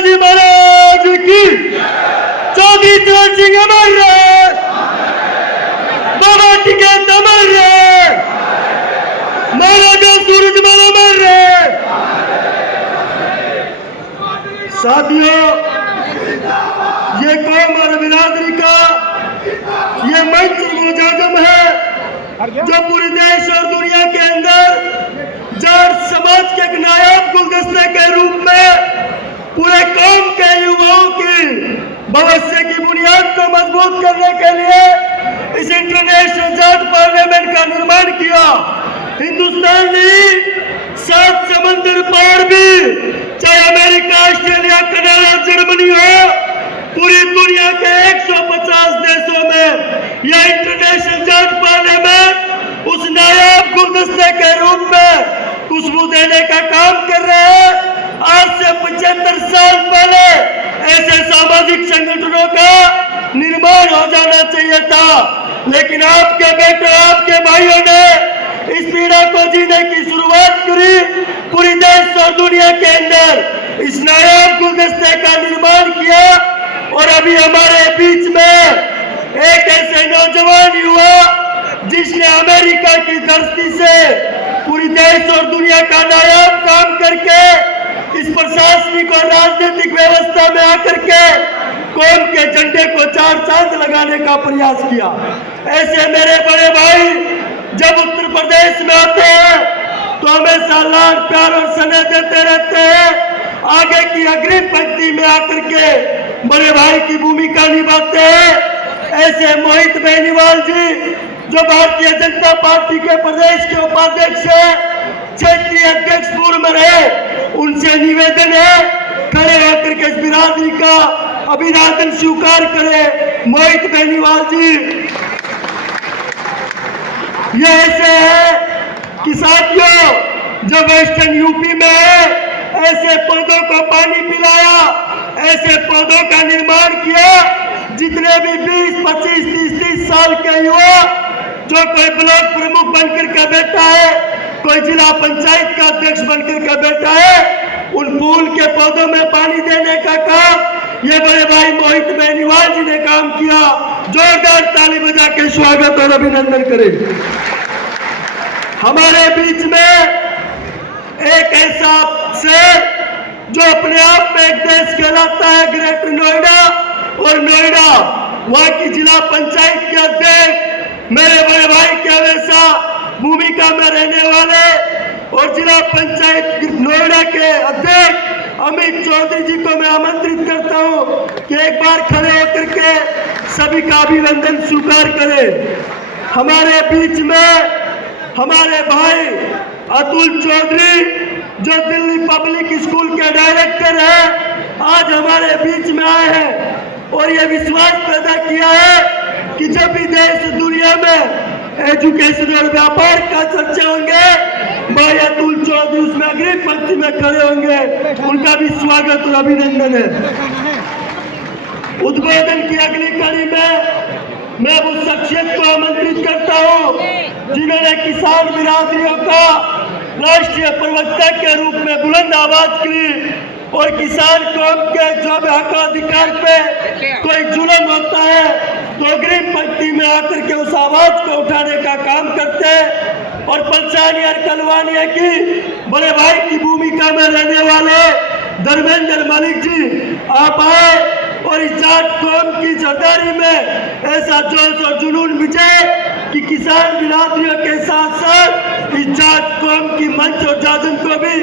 जी महाराज की, चौधरी चरण सिंह अमर रहे, बाबा टिकैत अमर रहे, महाराजा सूरजमल अमर रहे। साथियों, ये कौम और बिरादरी का ये मंच मुजाजम है जो पूरे देश और दुनिया के अंदर जाट समाज के एक नायाब गुलदस्ते के रूप में पूरे कौम के युवाओं की भविष्य की बुनियाद को मजबूत करने के लिए इस इंटरनेशनल जाट पार्लियामेंट का निर्माण किया। हिंदुस्तान ने 7 समंदर पार भी, चाहे अमेरिका, ऑस्ट्रेलिया, कनाडा, जर्मनी हो, पूरी दुनिया के 150 देशों में यह इंटरनेशनल जाट पार्लियामेंट उस नायाब गुलदस्ते के रूप में खुशबू देने का काम कर रहे हैं। आज से 75 साल पहले ऐसे सामाजिक संगठनों का निर्माण हो जाना चाहिए था, लेकिन आपके बेटों, आपके भाइयों ने इस पीड़ा को जीने की शुरुआत करी। पूरी देश और दुनिया के अंदर इस नायाब गुलदस्ते का निर्माण किया और अभी हमारे बीच में एक ऐसे नौजवान युवा जिसने अमेरिका की धरती से पूरी देश और दुनिया का नायाब काम करके इस प्रशासनिक और राजनीतिक व्यवस्था में आकर के कौम के झंडे को 4 चांद लगाने का प्रयास किया। ऐसे मेरे बड़े भाई जब उत्तर प्रदेश में आते हैं तो हमेशा लाड प्यार और स्नेह देते रहते हैं। आगे की अग्रिम पंक्ति में आकर के बड़े भाई की भूमिका निभाते हैं। ऐसे मोहित बेनीवाल जी जो भारतीय जनता पार्टी के प्रदेश के उपाध्यक्ष है, क्षेत्रीय अध्यक्ष पूर्व में रहे, उनसे निवेदन है खड़े होकर के इस बिरादरी का अभिवादन स्वीकार करें। मोहित बेनीवाल जी, ये ऐसे है कि साथियों जो वेस्टर्न यूपी में है, ऐसे पौधों को पानी पिलाया, ऐसे पौधों का निर्माण किया। जितने भी 20, 25, 30 साल के युवा जो कोई ब्लॉक प्रमुख बनकर का बैठा है, कोई जिला पंचायत का अध्यक्ष बनकर का बैठा है, उन फूल के पौधों में पानी देने का काम ये बड़े भाई मोहित बेनीवाल जी ने काम किया। जोरदार ताली बजा के स्वागत और अभिनंदन करें। हमारे बीच में एक ऐसा शहर जो अपने आप में एक देश कहलाता है, ग्रेटर नोएडा, और नोएडा वहां की जिला पंचायत के अध्यक्ष मेरे बड़े भाई के हमेशा भूमिका में रहने वाले और जिला पंचायत नोएडा के अध्यक्ष अमित चौधरी जी को मैं आमंत्रित करता हूं कि एक बार खड़े होकर के सभी का अभिनंदन स्वीकार करें। हमारे बीच में हमारे भाई अतुल चौधरी जो दिल्ली पब्लिक स्कूल के डायरेक्टर हैं, आज हमारे बीच में आए हैं और ये विश्वास पैदा किया है कि जब भी देश दुनिया में एजुकेशन और व्यापार का चर्चा होंगे, भाई अतुल चौधरी उसमें अग्रिम पंक्ति में खड़े होंगे। उनका भी स्वागत और अभिनंदन है। उद्बोधन की अगली कड़ी में मैं उस शख्सियत को आमंत्रित करता हूं जिन्होंने किसान बिरादरियों का राष्ट्रीय प्रवक्ता के रूप में बुलंद आवाज की और किसान कौम के जो भी हक अधिकार पे कोई जुल्म होता है तो अग्रिम पंक्ति में आकर के उस आवाज को उठाने का काम करते हैं। और पलसानी और कलवानिया की बड़े भाई की भूमिका में रहने वाले धर्मेंद्र मलिक जी, आप आए और इस जाट कौम की सरदारी में ऐसा जोश और जुनून बिछे कि किसान बिरादरियों के साथ साथ इस जाट कौम की मंच और जाजन को भी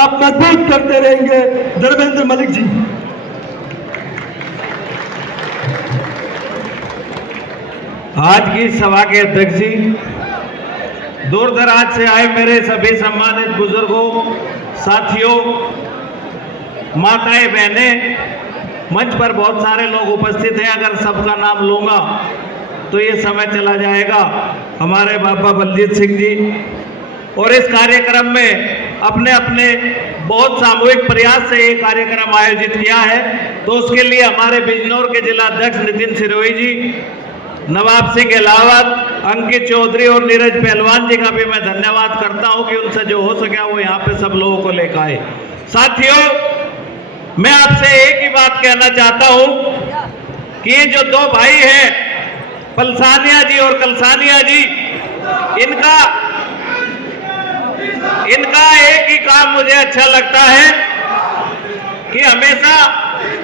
आप मजबूत करते रहेंगे। धर्मेंद्र मलिक जी। आज की सभा के अध्यक्ष जी, दूर दराज से आए मेरे सभी सम्मानित बुजुर्गों, साथियों, माताएं, बहनें, मंच पर बहुत सारे लोग उपस्थित हैं। अगर सबका नाम लूंगा तो ये समय चला जाएगा। हमारे बाबा बलजीत सिंह जी और इस कार्यक्रम में अपने अपने बहुत सामूहिक प्रयास से ये कार्यक्रम आयोजित किया है, तो उसके लिए हमारे बिजनौर के जिला अध्यक्ष नितिन सिरोही जी, नवाब सिंह अलावत, अंकित चौधरी और नीरज पहलवान जी का भी मैं धन्यवाद करता हूं कि उनसे जो हो सके वो यहाँ पे सब लोगों को लेकर आए। साथियों, मैं आपसे एक ही बात कहना चाहता हूं कि ये जो दो भाई हैं पलसानिया जी और कलसानिया जी, इनका एक ही काम मुझे अच्छा लगता है कि हमेशा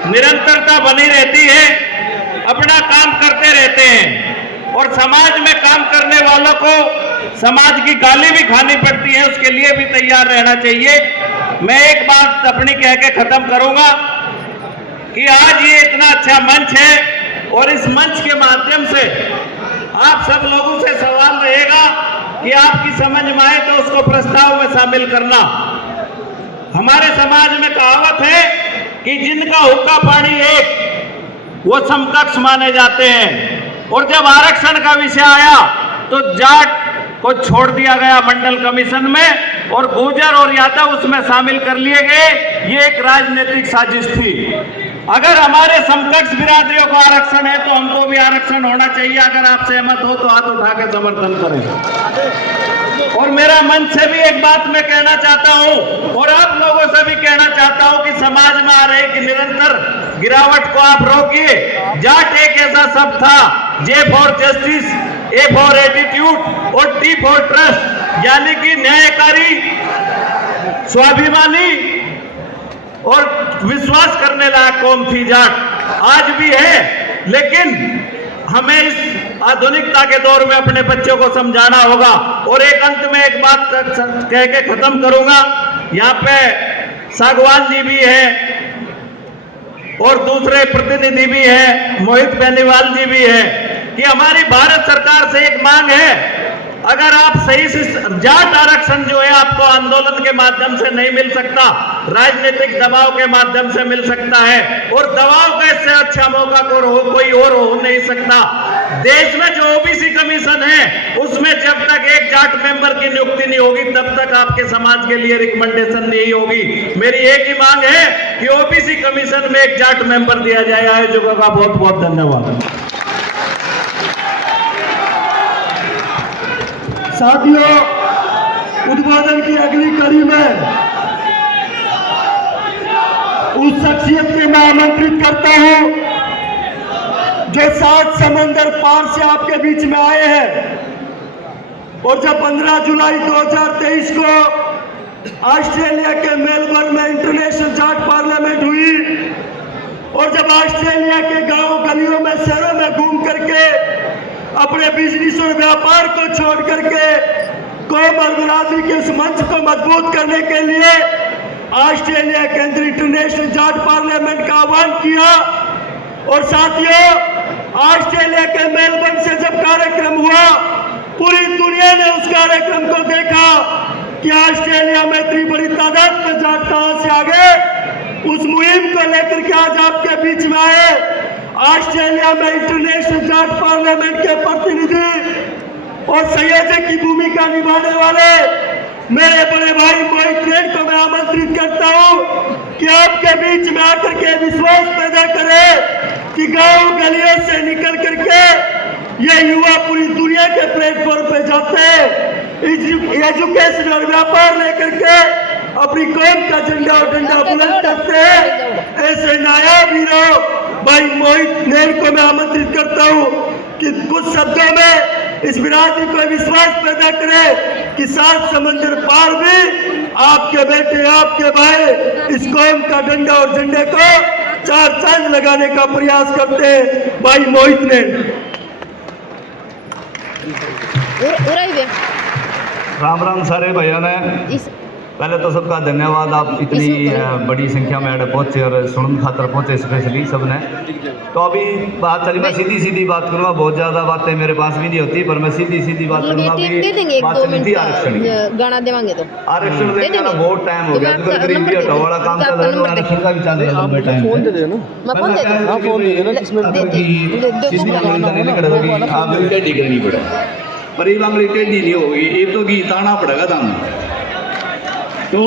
निरंतरता बनी रहती है, अपना काम करते रहते हैं और समाज में काम करने वालों को समाज की गाली भी खानी पड़ती है, उसके लिए भी तैयार रहना चाहिए। मैं एक बात अपनी कह के खत्म करूंगा कि आज ये इतना अच्छा मंच है और इस मंच के माध्यम से आप सब लोगों से सवाल रहेगा कि आपकी समझ में आए तो उसको प्रस्ताव में शामिल करना। हमारे समाज में कहावत है कि जिनका हुक्का पानी एक वो समकक्ष माने जाते हैं, और जब आरक्षण का विषय आया तो जाट को छोड़ दिया गया मंडल कमीशन में और गुर्जर और यादव उसमें शामिल कर लिए गए। ये एक राजनीतिक साजिश थी। अगर हमारे समकक्ष बिरादरियों को आरक्षण है तो हमको भी आरक्षण होना चाहिए। अगर आप सहमत हो तो हाथ उठा के समर्थन करें। और मेरा मन से भी एक बात मैं कहना चाहता हूं और आप लोगों से भी कहना चाहता हूं कि समाज में आ रही कि निरंतर गिरावट को आप रोकिए। जाट एक ऐसा शब्द था, J for justice, A for attitude और टी फॉर ट्रस्ट, यानी कि न्यायकारी, स्वाभिमानी और विश्वास करने लायक कौम थी जाट। आज भी है, लेकिन हमें इस आधुनिकता के दौर में अपने बच्चों को समझाना होगा। और एक अंत में एक बात कह के खत्म करूंगा। यहाँ पे सागवान जी भी हैं और दूसरे प्रतिनिधि भी हैं, मोहित बेनीवाल जी भी हैं, कि हमारी भारत सरकार से एक मांग है, अगर आप सही से जाट आरक्षण जो है आपको आंदोलन के माध्यम से नहीं मिल सकता, राजनीतिक दबाव के माध्यम से मिल सकता है, और दबाव का इससे अच्छा मौका कोई और हो नहीं सकता। देश में जो ओबीसी कमीशन है उसमें जब तक एक जाट मेंबर की नियुक्ति नहीं होगी तब तक आपके समाज के लिए रिकमेंडेशन नहीं होगी। मेरी एक ही मांग है कि ओबीसी कमीशन में एक जाट मेंबर दिया जाए। आयोजकों का बहुत बहुत धन्यवाद। साथियों, उद्बोधन की अगली कड़ी में उस शख्सियत को मैं आमंत्रित करता हूं जो 7 समंदर पार से आपके बीच में आए हैं। और जब 15 जुलाई 2023 को ऑस्ट्रेलिया के मेलबर्न में इंटरनेशनल जाट पार्लियामेंट हुई और जब ऑस्ट्रेलिया के गांवों गलियों में शहरों में घूम करके अपने बिजनेस और व्यापार को छोड़ करके कौम और बिरादरी के उस मंच को मजबूत करने के लिए ऑस्ट्रेलिया के अंदर इंटरनेशनल जाट पार्लियामेंट का आह्वान किया। और साथियों, ऑस्ट्रेलिया के मेलबर्न से जब कार्यक्रम हुआ, पूरी दुनिया ने उस कार्यक्रम को देखा कि ऑस्ट्रेलिया में इतनी बड़ी तादाद में जाट कहां से आ गए। उस मुहिम को लेकर के आज आपके बीच में आए। ऑस्ट्रेलिया में इंटरनेशनल जाट पार्लियामेंट के प्रतिनिधि और संयोजक की भूमिका निभाने वाले मेरे बड़े भाई मोहित नैन को मैं आमंत्रित करता हूं कि आपके बीच में आकर के विश्वास पैदा करें कि गांव गलियों से निकल करके ये युवा पूरी दुनिया के प्लेटफॉर्म पे जाते हैं, एजुकेशन और व्यापार लेकर के अपनी कौम का झंडा और डंडा बुलंद करते हैं। ऐसे नायाब हीरो भाई मोहित नैन को मैं आमंत्रित करता हूं कि कुछ शब्दों में इस बिरादरी को विश्वास पैदा करे कि 7 समंदर पार भी आपके बेटे, आपके भाई इस कौम का डंडा और झंडे को 4 चांद लगाने का प्रयास करते हैं। भाई मोहित नैन। राम राम सारे भैया ने। पहले तो सबका धन्यवाद, आप इतनी बड़ी संख्या में पहुंचे और सुनने खातर पहुंचे स्पेशली सब ने। तो अभी बात चली, मैं सीधी सीधी बात करूंगा, बहुत ज़्यादा बातें मेरे पास भी नहीं होती, पर मैं सीधी सीधी बात करूंगा। अभी बात चली थी आरक्षण की। गाना देवांगे तो आरक्षण देने का बहुत टाइम हो गया, तो करीब भी हटाओ वाला काम चल रहा है, आरक्षण का भी चल रहा है लंबे टाइम से। फोन दे देना, मैं फोन दे दूं, हां फोन दे देना, इसमें दे दे आप टेढ़ी करनी पड़े, पर ये बांगड़ी टेढ़ी नहीं होगी, ये तो गीत आना पड़ेगा दाम। तो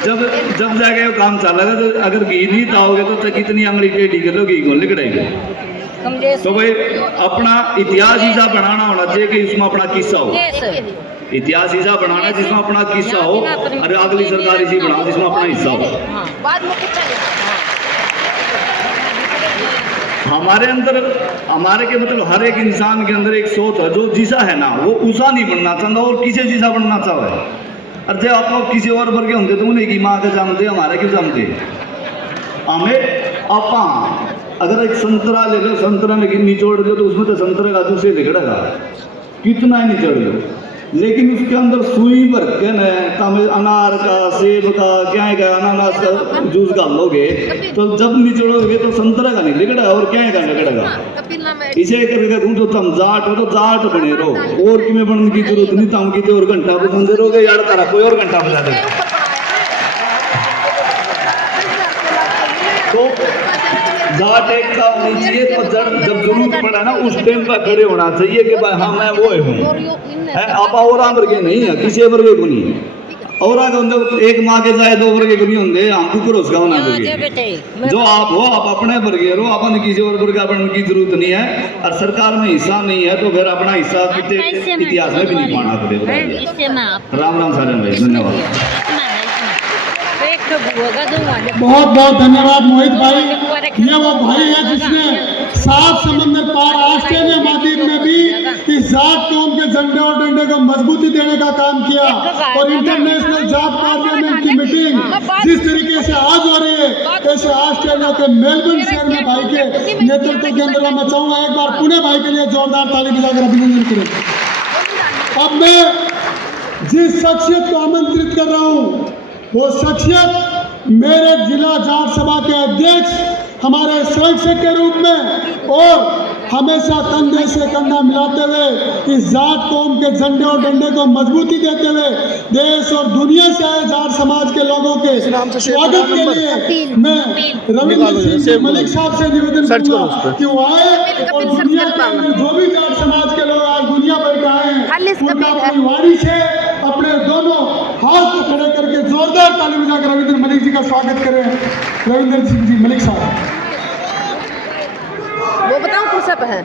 जब जाके वो काम चलेगा, तो अगर घी नहीं ताओगे तो कितनी आंगली टेढ़ी कर लो, घी को लिकड़ाएंगे। तो भाई अपना इतिहास ऐसा बनाना होना चाहिए कि इसमें अपना किस्सा हो। इतिहास ऐसा बनाना है जिसमें अपना किस्सा हो और अगली सरकार इसी बनाओ जिसमें अपना हिस्सा हो। बाद में कितना हमारे अंदर हमारे के मतलब हर एक इंसान के अंदर एक सोच है, जो जीसा है ना वो उसा नहीं बनना चाहता और किसे जीसा बनना चाहे। और जब आप लोग किसी और वर्ग के होंगे तो उन्हें की माँ के जानते हमारे क्यों जानते हमें आप अगर एक संतरा ले लो, संतरा में निचोड़ दो तो उसमें तो संतरे का जूस निकलेगा, कितना ही निचोड़ लो, लेकिन उसके अंदर सुई भर के न तमें अनार का, सेब का, क्या है अनानास का जूस डालोगे तो जब निचोड़ोगे तो संतरा का नहीं निकलेगा और क्या का निकलेगा। इसे करके कहूँ तो तुम जाट हो तो जाट बने रहो, और कि में बनने की जरूरत नहीं, तुम की और घंटा बजाते रहोगे यार, तारा कोई और घंटा बजा दे। तो जाट एक का होनी चाहिए, तो जब जरूरत पड़ा ना उस टाइम पर खड़े होना चाहिए कि भाई हाँ मैं वो हूँ। आप और वर्ग नहीं है, किसी वर्ग को नहीं है। और आगे एक माँ के जाए दो वर्ग को नहीं होंगे, हमको भरोसा होना चाहिए। जो आप हो आप अपने वर्ग हो, अपन किसी और वर्ग का बनने की जरूरत नहीं है। और सरकार में हिस्सा नहीं है तो फिर अपना हिस्सा इतिहास में भी नहीं पाना पड़ेगा। राम राम साजन भाई, धन्यवाद। बहुत बहुत धन्यवाद मोहित भाई। ये वो भाई है जिसने 7 समंदर पार ऑस्ट्रेलिया महाद्वीप में भी इस जाट कौम के झंडे और डंडे को मजबूती देने का काम किया। और इंटरनेशनल जाट पार्लियामेंट की मीटिंग जिस तरीके से आज हो रही है, ऐसे ऑस्ट्रेलिया के मेलबर्न शहर में भाई के नेतृत्व के अंदर मैं चाहूंगा एक बार पुणे भाई के लिए जोरदार ताली बजाकर अभिनंदन करें। अब मैं जिस शख्सियत को आमंत्रित कर रहा हूँ वो शख्सियत मेरे जिला जाट सभा के अध्यक्ष, हमारे संरक्षक के रूप में और हमेशा कंधे से कंधा मिलाते हुए इस जाट कौम के झंडे और डंडे को मजबूती देते हुए देश और दुनिया से आए जाट समाज के लोगों के स्वागत के लिए मैं रविंद्र सिंह मलिक साहब से निवेदन करूंगा कि वो आए और दुनिया के अंदर जो भी जाट समाज के लोग आज दुनिया भर के आए हैं उनका अपनी वाणी से अपने दोनों हाथ खड़े करके जोरदार ताली बजाकर रविंद्र मलिक जी का स्वागत करें। रविंद्र सिंह जी मलिक साहब, वो बताओ कौन सा है।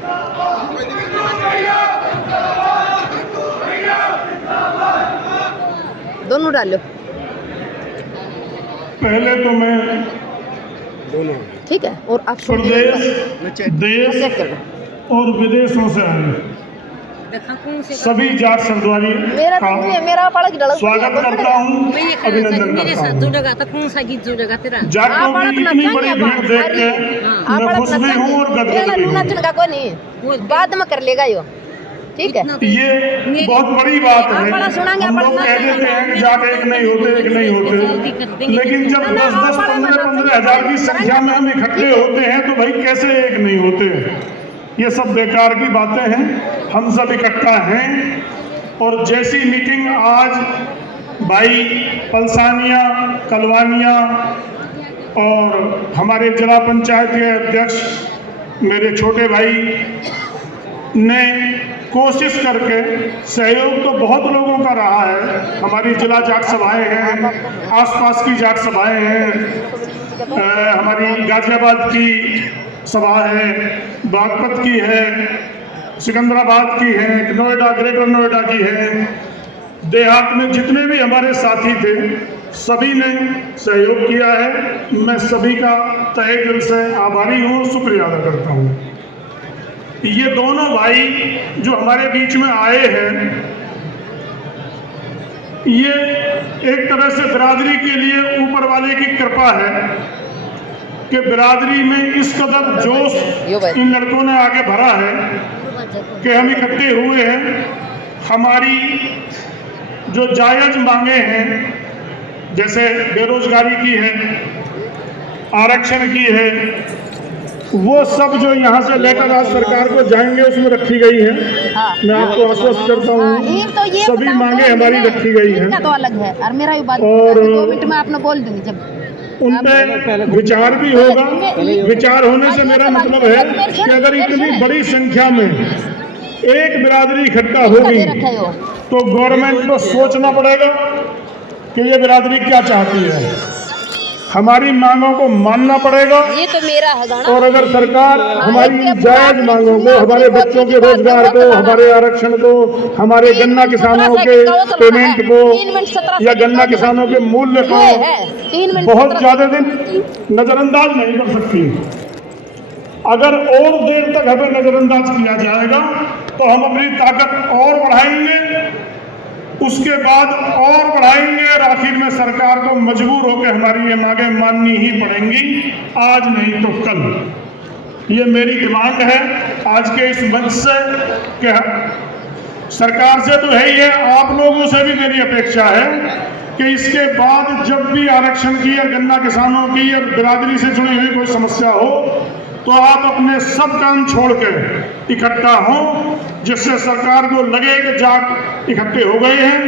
दोनों डालो। पहले तो मैं ठीक है, और आप प्रदेश, देश और विदेशों से आए सभी जाट सरदारी का स्वागत करता हूँ, अभिनंदन करता हूँ। जाटों की इतनी बड़ी भीड़ देख के मैं खुश भी हूँ और गदगद भी हूँ। बाद में कर लेगा यो, ठीक है। ये बहुत बड़ी बात है। हम लोग कह देते हैं कि जाट एक नहीं होते, लेकिन जब 10-10, 15-15 हज़ार की संख्या में हम इकट्ठे होते हैं तो भाई कैसे एक नहीं होते। ये सब बेकार की बातें हैं, हम सब इकट्ठा हैं। और जैसी मीटिंग आज भाई पलसानिया, कलवानिया और हमारे जिला पंचायत के अध्यक्ष मेरे छोटे भाई ने कोशिश करके, सहयोग तो बहुत लोगों का रहा है, हमारी जिला जाट सभाएं हैं, आसपास की जाट सभाएं हैं, हमारी गाजियाबाद की सभा है, बागपत की है, सिकंदराबाद की है, नोएडा, ग्रेटर नोएडा की है, देहात में जितने भी हमारे साथी थे सभी ने सहयोग किया है। मैं सभी का तहे दिल से आभारी हूँ, शुक्रिया अदा करता हूँ। ये दोनों भाई जो हमारे बीच में आए हैं, ये एक तरह से बिरादरी के लिए ऊपर वाले की कृपा है कि बिरादरी में इस कदर जोश इन लड़कों ने आगे भरा है कि हम इकट्ठे हुए हैं। हमारी जो जायज मांगे हैं, जैसे बेरोजगारी की है, आरक्षण की है, वो सब जो यहाँ से लेकर आज सरकार को जाएंगे उसमें रखी गई है। मैं आपको आश्वस्त करता हूँ सभी मांगे हमारी रखी गई है। तो अलग है और मेरा बात और 2 मिनट में आपने बोल दूंगी जब उन पे विचार भी होगा। विचार होने से मेरा मतलब है कि अगर इतनी बड़ी संख्या में एक बिरादरी इकट्ठा होगी तो गवर्नमेंट को सोचना पड़ेगा कि ये बिरादरी क्या चाहती है। हमारी मांगों को मानना पड़ेगा। ये तो मेरा है गाना। और अगर सरकार हमारी इन जायज मांगों को, हमारे बच्चों के रोजगार को, हमारे आरक्षण को, हमारे गन्ना किसानों के पेमेंट को या गन्ना किसानों के मूल्य को बहुत ज्यादा दिन नजरअंदाज नहीं कर सकती। अगर और देर तक हमें नजरअंदाज किया जाएगा तो हम अपनी ताकत और बढ़ाएंगे, उसके बाद और बढ़ाएंगे और आखिर में सरकार को मजबूर होकर हमारी ये मांगें माननी ही पड़ेंगी, आज नहीं तो कल। ये मेरी डिमांड है आज के इस मंच से कि सरकार से तो है ही है, आप लोगों से भी मेरी अपेक्षा है कि इसके बाद जब भी आरक्षण की या गन्ना किसानों की या बिरादरी से जुड़ी हुई कोई समस्या हो तो आप अपने सब काम छोड़कर इकट्ठा हों, जिससे सरकार को लगे कि जाट इकट्ठे हो गए हैं,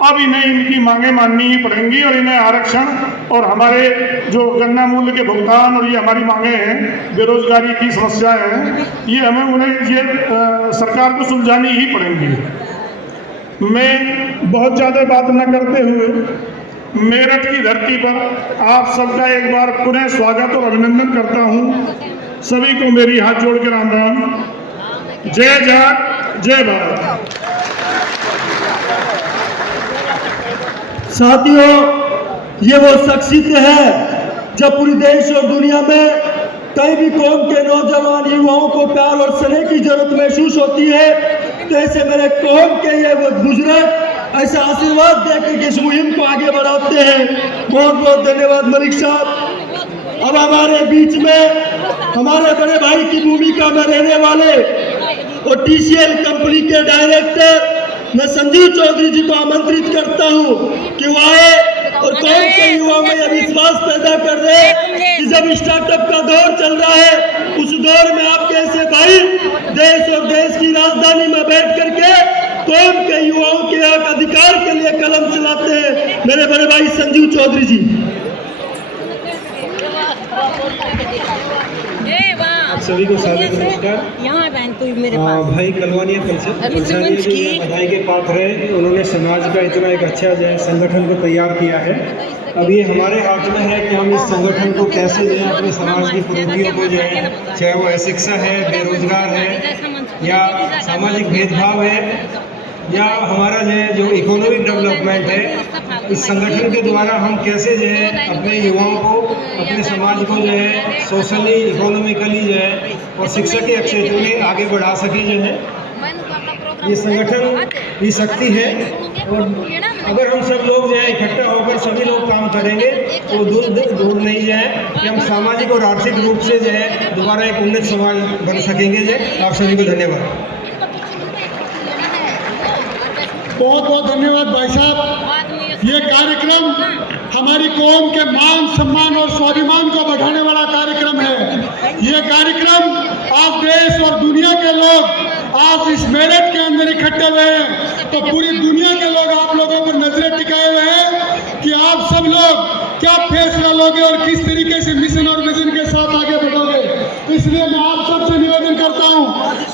अब इन्हें इनकी मांगें माननी ही पड़ेंगी और इन्हें आरक्षण और हमारे जो गन्ना मूल्य के भुगतान और ये हमारी मांगें हैं, बेरोजगारी की समस्याएं हैं, ये हमें उन्हें सरकार को सुलझानी ही पड़ेंगी। मैं बहुत ज़्यादा बात न करते हुए मेरठ की धरती पर आप सबका एक बार पुनः स्वागत और अभिनंदन करता हूँ। सभी को मेरी हाथ जोड़ के राम राम। जय जाट, जय भारत। साथियों, ये वो शख्सियत है जब पूरे देश और दुनिया में कहीं भी कौम के नौजवान युवाओं को प्यार और स्नेह की जरूरत महसूस होती है तो ऐसे मेरे कौम के ये वो बुजुर्ग ऐसा आशीर्वाद देकर के इस मुहिम को आगे बढ़ाते हैं। बहुत बहुत धन्यवाद मलिक साहब। अब हमारे बीच में हमारे बड़े भाई की भूमिका में रहने वाले और TCL कंपनी के डायरेक्टर मैं संजीव चौधरी जी को आमंत्रित करता हूं कि वो आए और कौन के युवाओं में यह विश्वास पैदा कर रहे कि जब स्टार्टअप का दौर चल रहा है उस दौर में आपके ऐसे भाई देश और देश की राजधानी में बैठ करके कौम के युवाओं के हक अधिकार के लिए कलम चलाते हैं मेरे बड़े भाई संजीव चौधरी जी। सभी को सादर नमस्कार। भाई कलवानिया पंचायत जो बधाई के पात्र है, उन्होंने समाज का इतना एक अच्छा जो है संगठन को तैयार किया है। अब ये हमारे हाथ में है कि हम इस संगठन को कैसे जो है अपने समाज की कुरीतियों को जो है, चाहे वो अशिक्षा है, बेरोजगार है या सामाजिक भेदभाव है या हमारा जो इकोनॉमिक डेवलपमेंट है, इस संगठन के द्वारा हम कैसे जो है अपने युवाओं को, अपने समाज को जो है सोशली, इकोनॉमिकली जो है और शिक्षा के क्षेत्र में आगे बढ़ा सके जो है। ये संगठन की शक्ति है और अगर हम सब लोग जो है इकट्ठा होकर सभी लोग काम करेंगे तो दूर नहीं जाए कि हम सामाजिक और आर्थिक रूप से जो है दोबारा एक उन्नत समाज बन सकेंगे। जो आप सभी को धन्यवाद। बहुत बहुत धन्यवाद भाई साहब। ये कार्यक्रम हमारी कौम के मान सम्मान और स्वाभिमान को बढ़ाने वाला कार्यक्रम है। ये कार्यक्रम आज देश और दुनिया के लोग आज इस मेरठ के अंदर इकट्ठे हुए हैं तो पूरी दुनिया के लोग आप लोगों पर नजरें टिकाए हुए हैं कि आप सब लोग क्या फैसला लोगे और किस तरीके से मिशन और विजन के साथ आगे बढ़ोगे। इसलिए मैं आप सबसे निवेदन करता हूं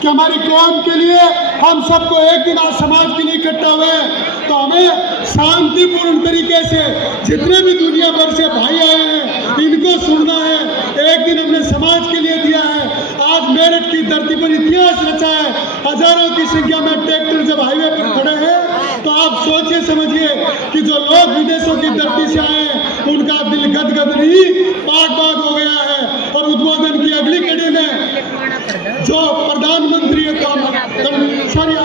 कि हमारी कौम के लिए हम सबको एक दिन आज समाज के लिए इकट्ठा हुए हैं तो हमें शांतिपूर्ण तरीके से जितने भी दुनिया भर से भाई आए हैं इनको सुनना है। एक दिन हमने समाज के लिए दिया है, आज मेरठ की धरती पर इतिहास रचा है। हजारों की संख्या में ट्रैक्टर जब हाईवे पर खड़े हैं तो आप सोचिए समझिए कि जो लोग विदेशों की धरती से आए हैं उनका दिल गदगद नहीं बाग बाग हो गया है। और उद्बोधन की अगली कड़ी में जो प्रधानमंत्री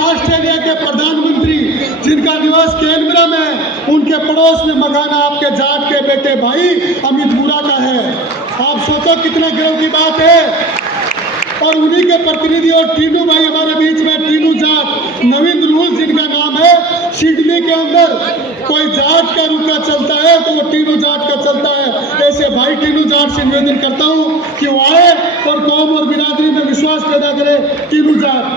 ऑस्ट्रेलिया के प्रधानमंत्री जिनका निवास कैनबरा में है उनके पड़ोस में मकान आपके जाट के बेटे भाई अमित बुरा का है। आप सोचो कितना गर्व की बात है। और उन्हीं के प्रतिनिधि और टीनू भाई हमारे बीच में, टीनू जाट नवीन रूल जिनका नाम है। सिडनी के अंदर कोई जाट का रुका चलता है तो वो टीनू जाट का चलता है। ऐसे भाई टीनू जाट से निवेदन करता हूँ कि वो आए और कौम और बिरादरी में विश्वास पैदा करे। टीनू जाट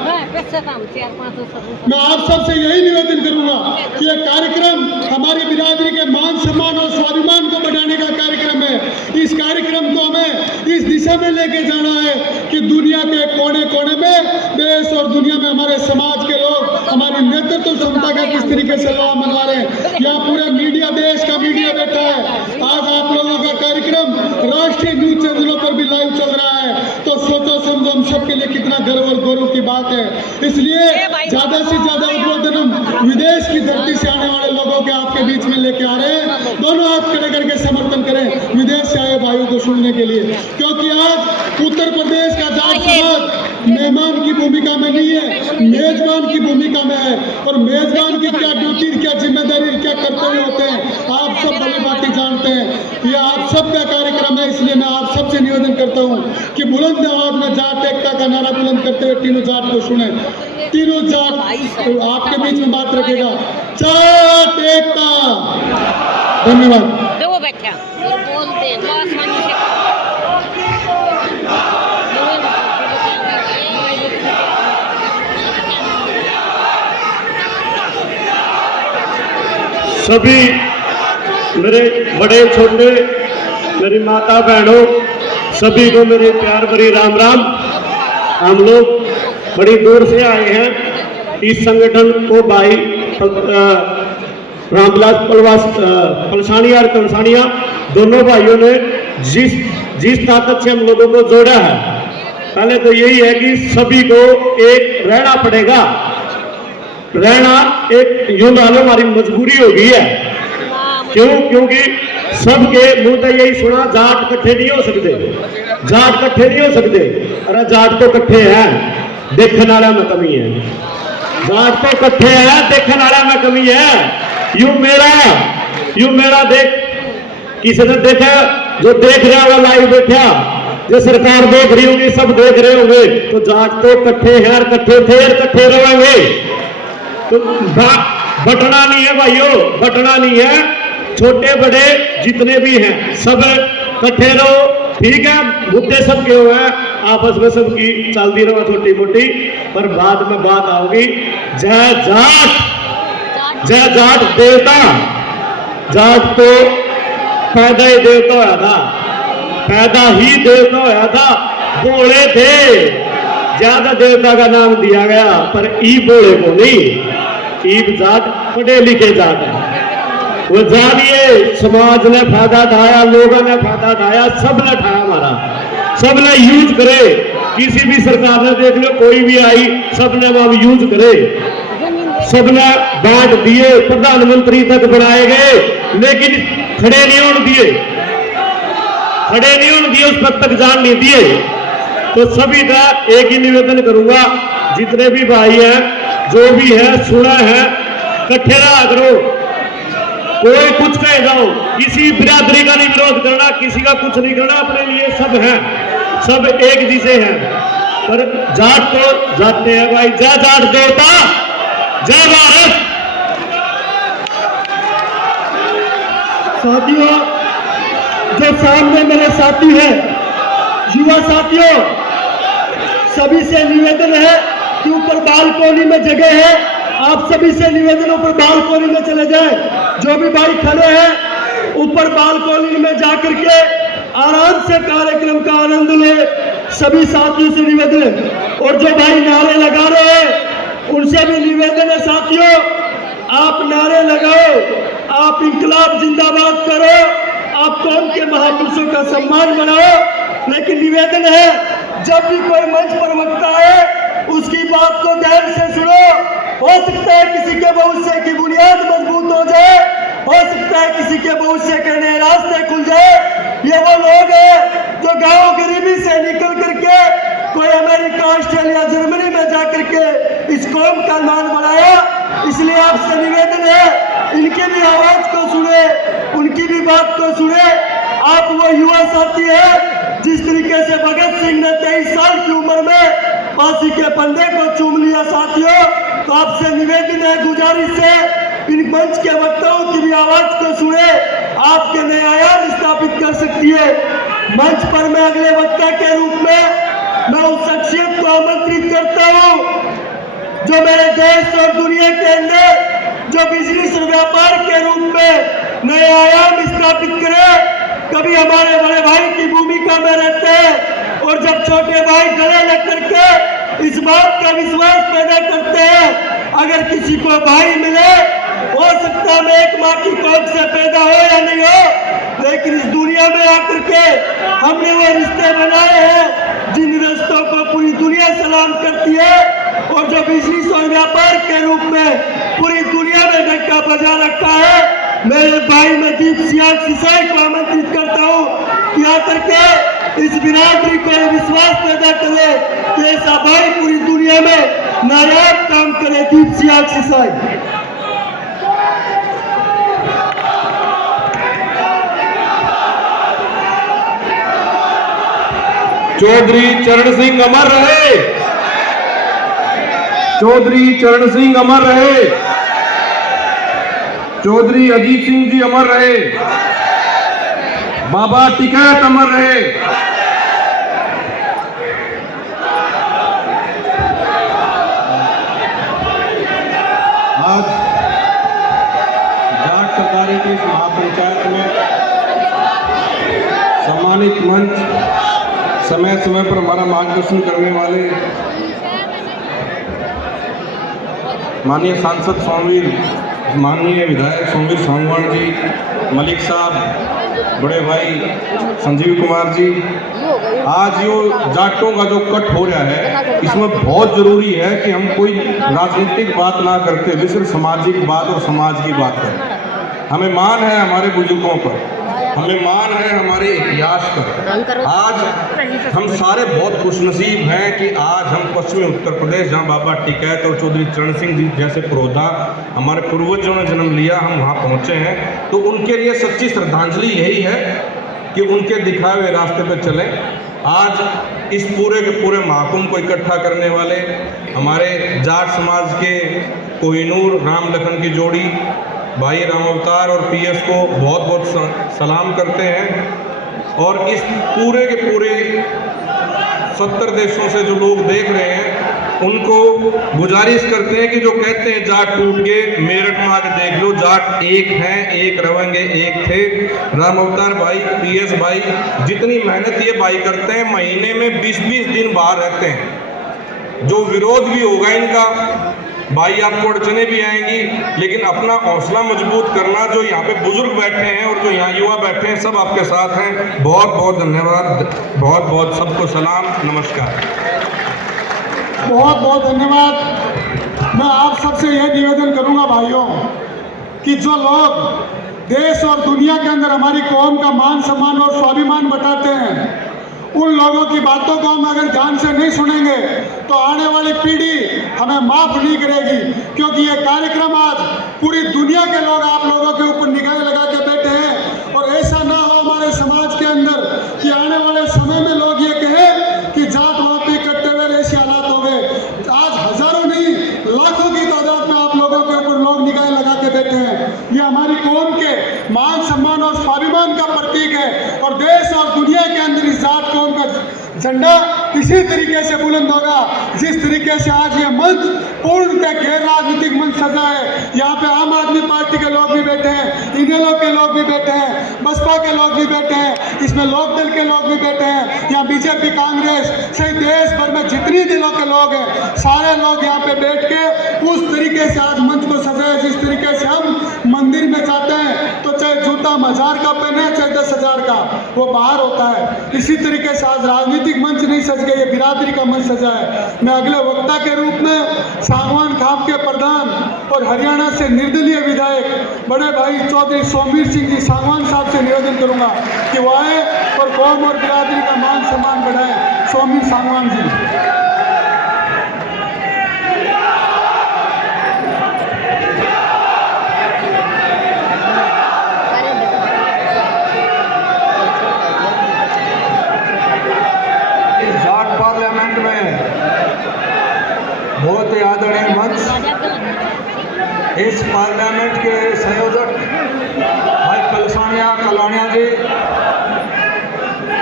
मैं आप सबसे यही निवेदन करूंगा कि यह कार्यक्रम हमारी बिरादरी के मान सम्मान और स्वाभिमान को बढ़ाने का कार्यक्रम है। इस कार्यक्रम को हमें इस दिशा में लेके जाना है कि दुनिया के कोने कोने में, देश और दुनिया में हमारे समाज के लोग हमारी नेतृत्व क्षमता का किस तरीके से लाभ मंगा रहे हैं। यहाँ पूरे मीडिया, देश का मीडिया बैठा है। आज आप लोगों का कार्यक्रम जलवायु चल रहा है, तो सोचो समझो हम सबके लिए कितना गर्व और गौरव की बात है। इसलिए ज्यादा से ज्यादा उद्बोधन हम विदेश की धरती से आने वाले लोगों के आपके बीच में लेके आ रहे हैं। दोनों हाथ खड़े करके समर्थन करें विदेश से आए भाइयों को सुनने के लिए, क्योंकि आज उत्तर प्रदेश का जाट समाज मेहमान की भूमिका में नहीं है, मेजबान की भूमिका में है। और मेजबान की क्या ड्यूटी, क्या जिम्मेदारी, क्या कर्तव्य होते हैं आप सब भली भांति जानते हैं। ये आप सबका कार्यक्रम है, इसलिए मैं आप सबसे निवेदन करता हूँ कि बुलंद आवाज में जाट एकता का नारा बुलंद करते हुए तीनों जाट को सुने। तीनों जाट तो आपके बीच में बात रखेगा, जाट एकता। धन्यवाद। दो बैठा बोलते हैं तो आसानी से सभी मेरे बड़े छोटे, मेरी माता बहनों, सभी को मेरे प्यार भरी राम राम। हम लोग बड़ी दूर से आए हैं इस संगठन को भाई रामविलास पलसानिया और कंसानिया दोनों भाइयों ने जिस ताकत से हम लोगों को जोड़ा है, पहले तो यही है कि सभी को एक रहना पड़ेगा। रहना एक यूं डालो हमारी मजबूरी हो गई है। क्यों? क्योंकि सबके मुंह तो यही सुना, जाट इकट्ठे नहीं हो सकते, जाट इकट्ठे नहीं हो सकते। अरे जाट तो इकट्ठे हैं, देखने वाला में कमी है। जाट तो इकट्ठे हैं, देखने वाला में कमी है। यूं मेरा देख, किसी ने देखा जो देख रहा होगा लाइव बैठा, जो सरकार देख रही होगी, सब देख रहे होंगे, तो जाट तो इकट्ठे हैं, इकट्ठे थे, इकट्ठे रहेंगे। तो बटना नहीं है भाइयों, बटना नहीं है। छोटे बड़े जितने भी हैं सब इकट्ठे रहो, ठीक है। मुद्दे सबके हुए हैं, आपस में सबकी चलती रहो छोटी मोटी, पर बाद में बात आओगी जय जाट, जय जाट देवता। जाट तो पैदा ही देवता होया था, पैदा ही देवता होया था। बोले थे, ज्यादा देवता का नाम दिया गया, पर ई बोले को नहीं। ईब जाट पढ़े लिखे जाट है, वो जानिए समाज ने फायदा उठाया, लोगों ने फायदा उठाया, सब ने उठाया हमारा, सब ने यूज करे। किसी भी सरकार ने देख लो, कोई भी आई, सब ने अब यूज करे, सब ने बांट दिए, प्रधानमंत्री तक बनाए गए, लेकिन खड़े नहीं होने दिए, खड़े नहीं होने दिए, उस पद तक जान नहीं दिए। तो सभी का एक ही निवेदन करूंगा, जितने भी भाई हैं, जो भी है सुना है, इकट्ठे रहा करो। कोई कुछ कहे जाओ, किसी बिरादरी का नहीं विरोध करना, किसी का कुछ नहीं करना, अपने लिए सब हैं, सब एक जैसे हैं। पर जाट तो जाते हैं भाई। जय जाट देवता, जय भारत। साथियों, जो सामने मेरे साथी हैं, युवा साथियों, सभी से निवेदन है कि ऊपर बालकोनी में जगह है, आप सभी से निवेदन ऊपर बालकोनी में चले जाएं। जो भी भाई खड़े हैं ऊपर बालकोनी में जाकर के आराम से कार्यक्रम का आनंद ले, सभी साथियों से निवेदन है। और जो भाई नारे लगा रहे हैं उनसे भी निवेदन है, साथियों आप नारे लगाओ, आप इंकलाब जिंदाबाद करो, आप कौम के महापुरुषों का सम्मान बनाओ। लेकिन निवेदन है, जब भी कोई मंच पर वक्ता है उसकी बात को ध्यान से सुनो। हो सकता है किसी के भविष्य की बुनियाद मजबूत हो जाए, हो सकता है किसी के भविष्य के नए रास्ते खुल जाए। ये वो लोग हैं जो गांव गरीबी से निकल करके कोई अमेरिका, ऑस्ट्रेलिया, जर्मनी में जाकर के इस कौम का मान बढ़ाया। इसलिए आपसे निवेदन है, इनकी भी आवाज को सुने, उनकी भी बात को सुने। आप वो युवा साथी है जिस तरीके से भगत सिंह ने 23 साल की उम्र में फांसी के फंदे को चूम लिया। साथियों, तो आपसे निवेदन है, गुजारिश है, इन मंच के वक्ताओं की भी आवाज को सुने, आपके नए आयाम स्थापित कर सकती है। मंच पर मैं अगले वक्ता के रूप में मैं उस शख्सियत को आमंत्रित करता हूँ जो मेरे देश और दुनिया के अंदर जो बिजनेस और व्यापार के रूप में नए आयाम स्थापित करे। कभी हमारे बड़े भाई की भूमिका में रहते हैं और जब छोटे भाई गले लग करके इस बात का विश्वास पैदा करते हैं, अगर किसी को भाई मिले, हो सकता है मैं एक माँ की कोख से पैदा हो या नहीं हो, लेकिन इस दुनिया में आकर के हमने वो रिश्ते बनाए हैं जिन रिश्तों को पूरी दुनिया सलाम करती है और जो बिजनेस और व्यापार के रूप में पूरी दुनिया में डंका बजा रखा है। मेरे भाई मैं दीप सियाग सिसाई को आमंत्रित करता हूँ कि आकर के इस बिरादरी को विश्वास पैदा करे कि ऐसा भाई पूरी दुनिया में नायाब काम करे। दीप सियाग सिसाई। चौधरी चरण सिंह अमर रहे। चौधरी चरण सिंह अमर रहे। चौधरी अजीत सिंह जी अमर रहे। बाबा टिकैत अमर रहे। आज जाट सरदारी की इस महापंचायत में सम्मानित मंच, समय समय पर हमारा मार्गदर्शन करने वाले माननीय सांसद सोमवीर, माननीय विधायक सोमवीर सांगवान जी, मलिक साहब, बड़े भाई संजीव कुमार जी, आज यो जाटों का जो कट हो रहा है इसमें बहुत जरूरी है कि हम कोई राजनीतिक बात ना करते हुए सिर्फ सामाजिक बात और समाज की बात करें। हमें मान है हमारे बुजुर्गों पर, हमें मान है हमारे इतिहास पर। आज हम सारे बहुत खुशनसीब हैं कि आज हम पश्चिमी उत्तर प्रदेश, जहां बाबा टिकैत और चौधरी चरण सिंह जी जैसे पुरोधा हमारे पूर्वजों ने जन्म लिया, हम वहां पहुंचे हैं। तो उनके लिए सच्ची श्रद्धांजलि यही है कि उनके दिखाए हुए रास्ते पर चलें। आज इस पूरे के पूरे महाकुंभ को इकट्ठा करने वाले हमारे जाट समाज के कोहिनूर राम लखन की जोड़ी भाई राम अवतार और पीएस को बहुत बहुत सलाम करते हैं। और इस पूरे के पूरे 70 देशों से जो लोग देख रहे हैं उनको गुजारिश करते हैं कि जो कहते हैं जाट टूट गए, मेरठ में आके देख लो, जाट एक हैं, एक रहेंगे, एक थे। राम अवतार भाई, पीएस भाई जितनी मेहनत ये भाई करते हैं, महीने में 20-20 दिन बाहर रहते हैं। जो विरोध भी होगा इनका, भाई आपको अड़चने भी आएंगी, लेकिन अपना हौसला मजबूत करना। जो यहाँ पे बुजुर्ग बैठे हैं और जो यहाँ युवा बैठे हैं सब आपके साथ हैं। बहुत बहुत धन्यवाद, बहुत बहुत सबको सलाम, नमस्कार। बहुत बहुत धन्यवाद। मैं आप सबसे यह निवेदन करूंगा भाइयों कि जो लोग देश और दुनिया के अंदर हमारी कौम का मान सम्मान और स्वाभिमान बटाते हैं, उन लोगों की बातों को हम अगर ध्यान से नहीं सुनेंगे तो आने वाली पीढ़ी हमें माफ नहीं करेगी। क्योंकि ये कार्यक्रम आज पूरी दुनिया के लोग आप लोगों के ऊपर निगाह लगा के बैठे हैं। और ऐसा ना हो हमारे समाज के अंदर कि आने वाले समय में लोग ये कहें कि जात वहाँ पे इकट्ठे हुए ऐसे हालात हो गए। आज हजारों नहीं लाखों की तादाद में आप लोगों के ऊपर लोग निगाह लगा के बैठे हैं। ये हमारी कौम के मान सम्मान और स्वाभिमान का प्रतीक है। और देश और दुनिया के अंदर इस जात कौम का झंडा इसी तरीके से बुलंद होगा जिस तरीके से आज ये मंच पूर्णतः गैर राजनीतिक मंच सजा है। यहाँ पे आम आदमी पार्टी के लोग भी बैठे हैं, इनेलो के लोग भी बैठे हैं, बसपा के लोग भी बैठे हैं, इसमें लोकदल के लोग भी बैठे हैं, यहाँ बीजेपी, कांग्रेस सहित देश भर में जितनी दिलों के लोग हैं सारे लोग यहाँ पे बैठ के उस तरीके से आज मंच को सजाए जिस तरीके से हम मंदिर में जाते हैं तो चाहे जूता 1000 का पहने चाहे 10,000 का, वो बाहर होता है। इसी तरीके से आज राजनीतिक मंच नहीं सज गए, ये बिरादरी का मंच सजा है। मैं अगले वक्ता के रूप में सांगवान खाप के प्रधान और हरियाणा से निर्दलीय विधायक बड़े भाई चौधरी सोमवीर सिंह जी सांगवान साहब से निवेदन करूंगा कि वो आए और कौम और बिरादरी का मान सम्मान बढ़ाए। सोमवीर सांगवान जी। पार्लियामेंट में बहुत ही आदरणीय मंच, इस पार्लियामेंट के संयोजक भाई पलसानिया कलानिया जी,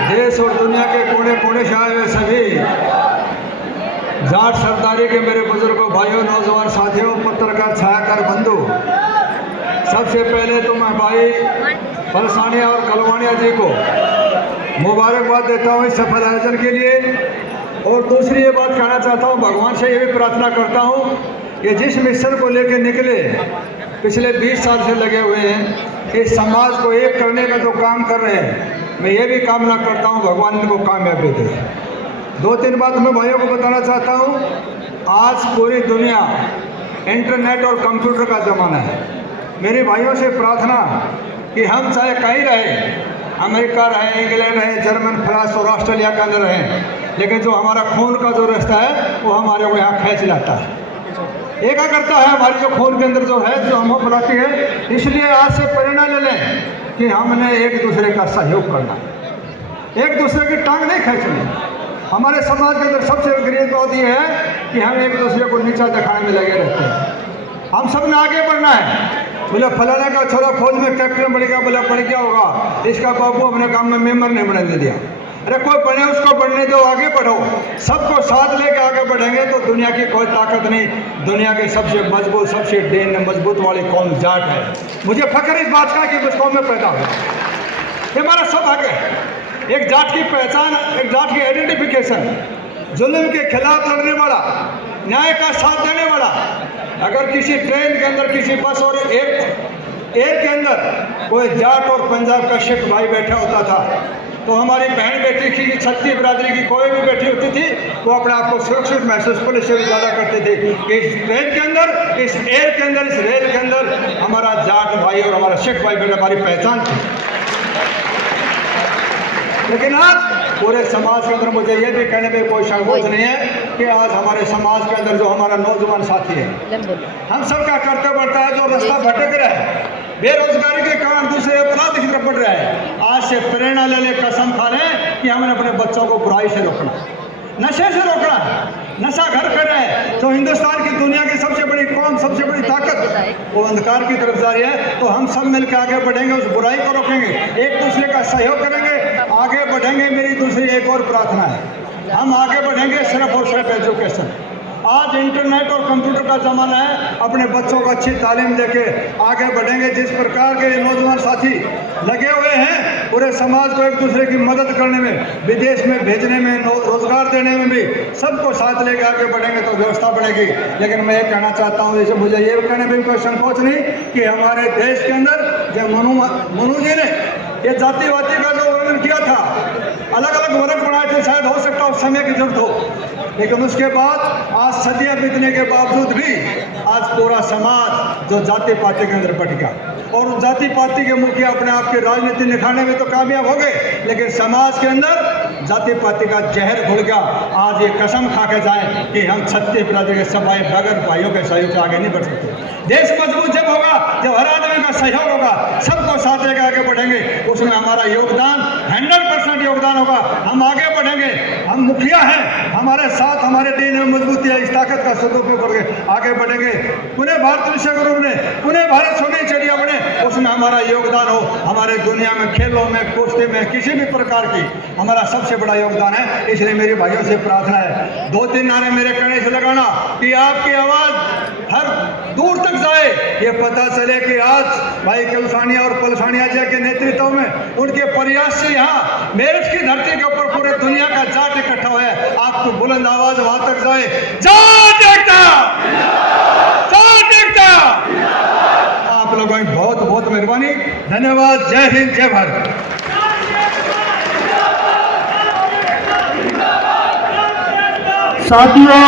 देश और दुनिया के कोने कोने से आए हुए सभी जाट सरदारी के मेरे बुजुर्गों, भाइयों, नौजवान साथियों, पत्रकार, छायाकार बंधु, सबसे पहले तो मैं भाई पलसानिया और कलवानिया जी को मुबारकबाद देता हूँ इस सफल आयोजन के लिए। और दूसरी ये बात कहना चाहता हूँ, भगवान से ये भी प्रार्थना करता हूँ कि जिस मिशन को लेकर निकले, पिछले 20 साल से लगे हुए हैं, इस समाज को एक करने का जो काम कर रहे हैं, मैं ये भी कामना करता हूँ भगवान इनको कामयाबी दे। 2-3 बात मैं भाइयों को बताना चाहता हूँ। आज पूरी दुनिया इंटरनेट और कंप्यूटर का ज़माना है। मेरे भाइयों से प्रार्थना कि हम चाहे कहीं रहें, अमेरिका रहे, इंग्लैंड रहे, जर्मन, फ्रांस और ऑस्ट्रेलिया के अंदर रहें, लेकिन जो हमारा खून का जो रास्ता है वो हमारे को यहाँ खींच लाता है, एका करता है हमारी जो खून के अंदर जो है, जो हमको बुलाती है। इसलिए आज से प्रेरणा ले लें कि हमने एक दूसरे का सहयोग करना, एक दूसरे की टांग नहीं खींचनी। हमारे समाज के अंदर सबसे गरीब बात यह है कि हम एक दूसरे को नीचा दिखाने में लगे रहते हैं। हम सब ने आगे बढ़ना है। बोले फलाने का छोरा फौज में कैप्टन बन गया, बोला बढ़ गया होगा, इसका बापू अपने काम में मेंबर नहीं बनने दिया। अरे कोई बने उसको बढ़ने दो, आगे बढ़ो। सबको साथ लेके आगे बढ़ेंगे तो दुनिया की कोई ताकत नहीं। दुनिया के सबसे मजबूत, सबसे डेन मजबूत वाली कौम जाट है। मुझे फख्र इस बात का कि उस कौम में पैदा हुआ। ये हमारा सब हक है। एक जाट की पहचान, एक जाट की आइडेंटिफिकेशन, जुल्म के खिलाफ लड़ने वाला, न्याय का साथ देने वाला। अगर किसी ट्रेन के अंदर, किसी बस और एयर के अंदर कोई जाट और पंजाब का सिख भाई बैठा होता था तो हमारी बहन बेटी की, छत्ती बिरादरी की कोई भी बैठी होती थी, वो अपने आप को सुरक्षित महसूस पुलिस से ज़्यादा करते थे। इस ट्रेन के अंदर, इस एयर के अंदर, इस रेल के अंदर हमारा जाट भाई और हमारा सिख भाई बेटा हमारी पहचान थी। लेकिन आज पूरे समाज के अंदर मुझे ये भी कहने में कोई संकोच नहीं है कि आज हमारे समाज के अंदर जो हमारा नौजवान साथी है, हम सबका कर्तव्य बढ़ता है, जो रास्ता भटक रहा है, बेरोजगारी के कारण दूसरे अपराध की तरफ बढ़ रहा है, आज से प्रेरणा ले ले, कसम खा लें कि हमने अपने बच्चों को बुराई से रोकना, नशे से रोकना है। नशा घर कर रहे हैं तो हिंदुस्तान की दुनिया की सबसे बड़ी कौम, सबसे बड़ी ताकत वो अंधकार की तरफ जा रही है। तो हम सब मिलकर आगे बढ़ेंगे, उस बुराई को रोकेंगे, एक दूसरे का सहयोग करेंगे, आगे बढ़ेंगे। मेरी दूसरी एक और प्रार्थना है, हम आगे बढ़ेंगे सिर्फ और सिर्फ एजुकेशन। आज इंटरनेट और कंप्यूटर का ज़माना है, अपने बच्चों को अच्छी तालीम देके आगे बढ़ेंगे। जिस प्रकार के नौजवान साथी लगे हुए हैं पूरे समाज को एक दूसरे की मदद करने में, विदेश में भेजने में, रोजगार देने में भी सबको साथ लेकर आगे बढ़ेंगे तो व्यवस्था बढ़ेगी। लेकिन मैं ये कहना चाहता हूँ, जैसे मुझे ये कहने में कोई संकोच नहीं कि हमारे देश के अंदर जो मनु जी ने ये जातिवादी का जो वर्णन किया था, अलग अलग वर्ग बनाए थे, शायद हो सकता उस समय की जरूरत हो, लेकिन उसके बाद आज सदियां बीतने के बावजूद भी आज पूरा समाज जो जाति पाति के अंदर बट गया और जाति पाति के मुखिया अपने आप की राजनीति निखारने में तो कामयाब हो गए, लेकिन समाज के अंदर जाति पाति का जहर घुल गया। आज ये कसम खा के जाए कि हम छत्तीस बिरादरी के सब भाई बगैर भाइयों के सहयोग से आगे नहीं बढ़ सकते। देश मजबूत जब होगा, जब हर आदमी का सहयोग होगा, सबको साथ लेकर आगे बढ़ेंगे, उसमें हमारा योगदान 100% योगदान होगा। हम आगे बढ़ेंगे, हम मुखिया हैं, हमारे साथ हमारे दीन में मजबूती है, इस ताकत का सदुपयोग करके आगे बढ़ेंगे। पुणे भारत विश्व ग्रुप ने, पुणे भारत सोनी चढ़िया बने, उसमें हमारा योगदान हो। हमारे दुनिया में खेलों में, कुश्ती में, किसी भी प्रकार की हमारा सबसे बड़ा योगदान है। इसलिए मेरे भाइयों से प्रार्थना है, 2-3 नारे मेरे कहने से लगाना कि आपकी आवाज़ हर दूर तक जाए, ये पता चले कि आज भाई कलसानिया और पलसानिया जी के नेतृत्व में, उनके प्रयास से यहाँ मेरठ की धरती के ऊपर पूरे दुनिया का जाट इकट्ठा हुआ है। आपको बुलंद आवाज वहां तक जाए, जाट एकता, जाट एकता। आप लोगों की बहुत बहुत मेहरबानी, धन्यवाद। जय हिंद, जय भारत। साथियों,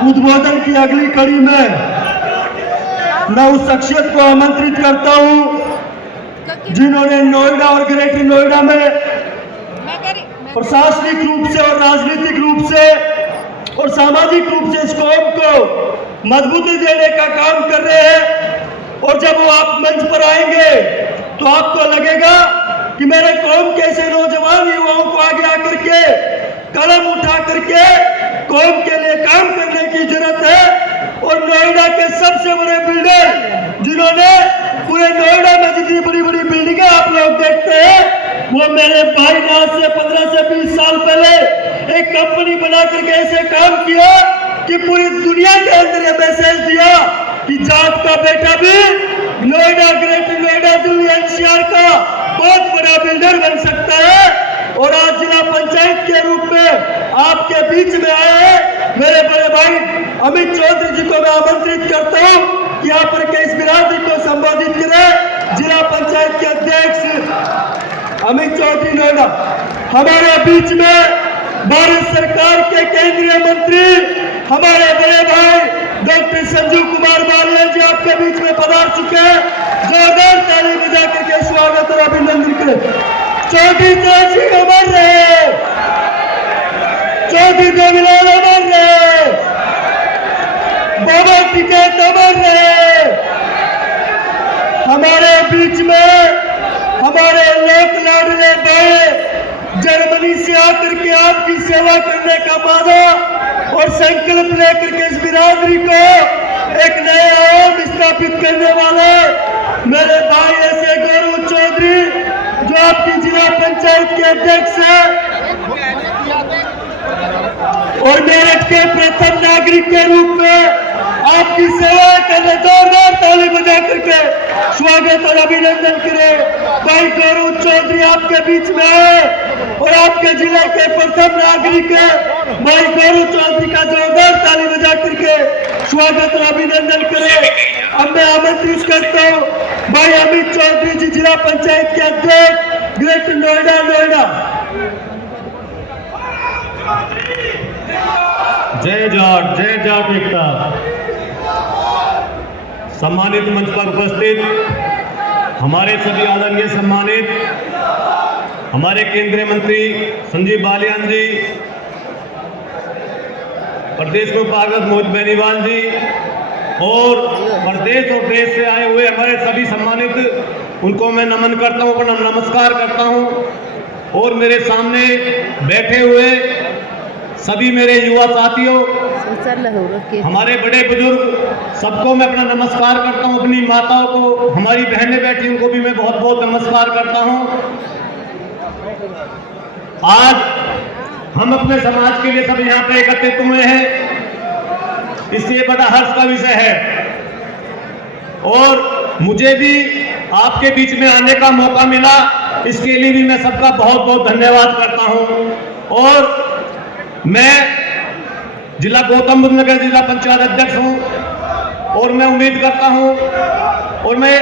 उद्बोधन की अगली कड़ी में मैं उस शख्सियत को आमंत्रित करता हूं जिन्होंने नोएडा और ग्रेटर नोएडा में प्रशासनिक रूप से और राजनीतिक रूप से और सामाजिक रूप से इस कौम को मजबूती देने का काम कर रहे हैं। और जब वो आप मंच पर आएंगे तो आपको लगेगा कि मेरे कौम के ऐसे नौजवान युवाओं को आगे आकर के कलम उठा करके कौम के लिए काम करने की जरूरत है। और नोएडा के सबसे बड़े बिल्डर जिन्होंने पूरे नोएडा में जितनी बड़ी बड़ी बिल्डिंगें आप लोग देखते हैं, वो मेरे भाई ने आज से 15 से 20 साल पहले एक कंपनी बना करके ऐसे काम किया कि पूरी दुनिया के अंदर ये मैसेज दिया कि जाट का बेटा भी नोएडा, ग्रेटर नोएडा, दिल्ली एनसीआर का बहुत बड़ा बिल्डर बन सकता है। और आज जिला पंचायत के रूप में आपके बीच में आए हैं मेरे बड़े भाई अमित चौधरी जी को मैं आमंत्रित करता हूं कि यहाँ पर के इस बिरादरी को संबोधित करें। जिला पंचायत के अध्यक्ष अमित चौधरी नोएडा। हमारे बीच में भारत सरकार के केंद्रीय मंत्री हमारे बड़े भाई डॉक्टर संजीव कुमार बालियान जी आपके बीच में पधार चुके हैं। जोरदार ताली बजा करके स्वागत और अभिनंदन करें। चौधरी चरण सिंह अमर रहे, चौधरी देवीलाल अमर रहे, बाबा टिकैत अमर रहे। हमारे बीच में हमारे लोक लाडले भाई जर्मनी से आकर के आपकी सेवा करने का वादा और संकल्प लेकर के इस बिरादरी को एक नए आयाम स्थापित करने वाले मेरे भाई ऐसे गौरव चौधरी जो आपकी जिला पंचायत के अध्यक्ष हैं और मेरठ के प्रथम नागरिक के रूप में आपकी सेवा करने जोरदार ताली बजा करके स्वागत और अभिनंदन करें। भाई गौरव चौधरी आपके बीच में है और आपके जिला के प्रथम नागरिक है। भाई गौरव चौधरी का जोरदार ताली बजा करके स्वागत और अभिनंदन करें। अब मैं आमंत्रित करता हूँ भाई अमित चौधरी जी, जिला पंचायत के अध्यक्ष, ग्रेटर नोएडा। जय जाट एकता। सम्मानित मंच पर उपस्थित हमारे सभी आदरणीय सम्मानित हमारे केंद्रीय मंत्री संजीव बालियान जी, प्रदेश में उपाध्यक्ष मोहित बेनीवाल जी और प्रदेश और देश से आए हुए हमारे सभी सम्मानित, उनको मैं नमन करता हूँ, अपना नमस्कार करता हूँ। और मेरे सामने बैठे हुए सभी मेरे युवा साथियों, हमारे बड़े बुजुर्ग, सबको मैं अपना नमस्कार करता हूँ। अपनी माताओं को, हमारी बहनें बैठी उनको भी मैं बहुत बहुत नमस्कार करता हूँ। आज हम अपने समाज के लिए सब यहाँ पे एकत्रित हुए हैं, इससे बड़ा हर्ष का विषय है और मुझे भी आपके बीच में आने का मौका मिला, इसके लिए भी मैं सबका बहुत बहुत धन्यवाद करता हूँ। और मैं जिला गौतम बुद्ध नगर जिला पंचायत अध्यक्ष हूँ और मैं उम्मीद करता हूँ और मैं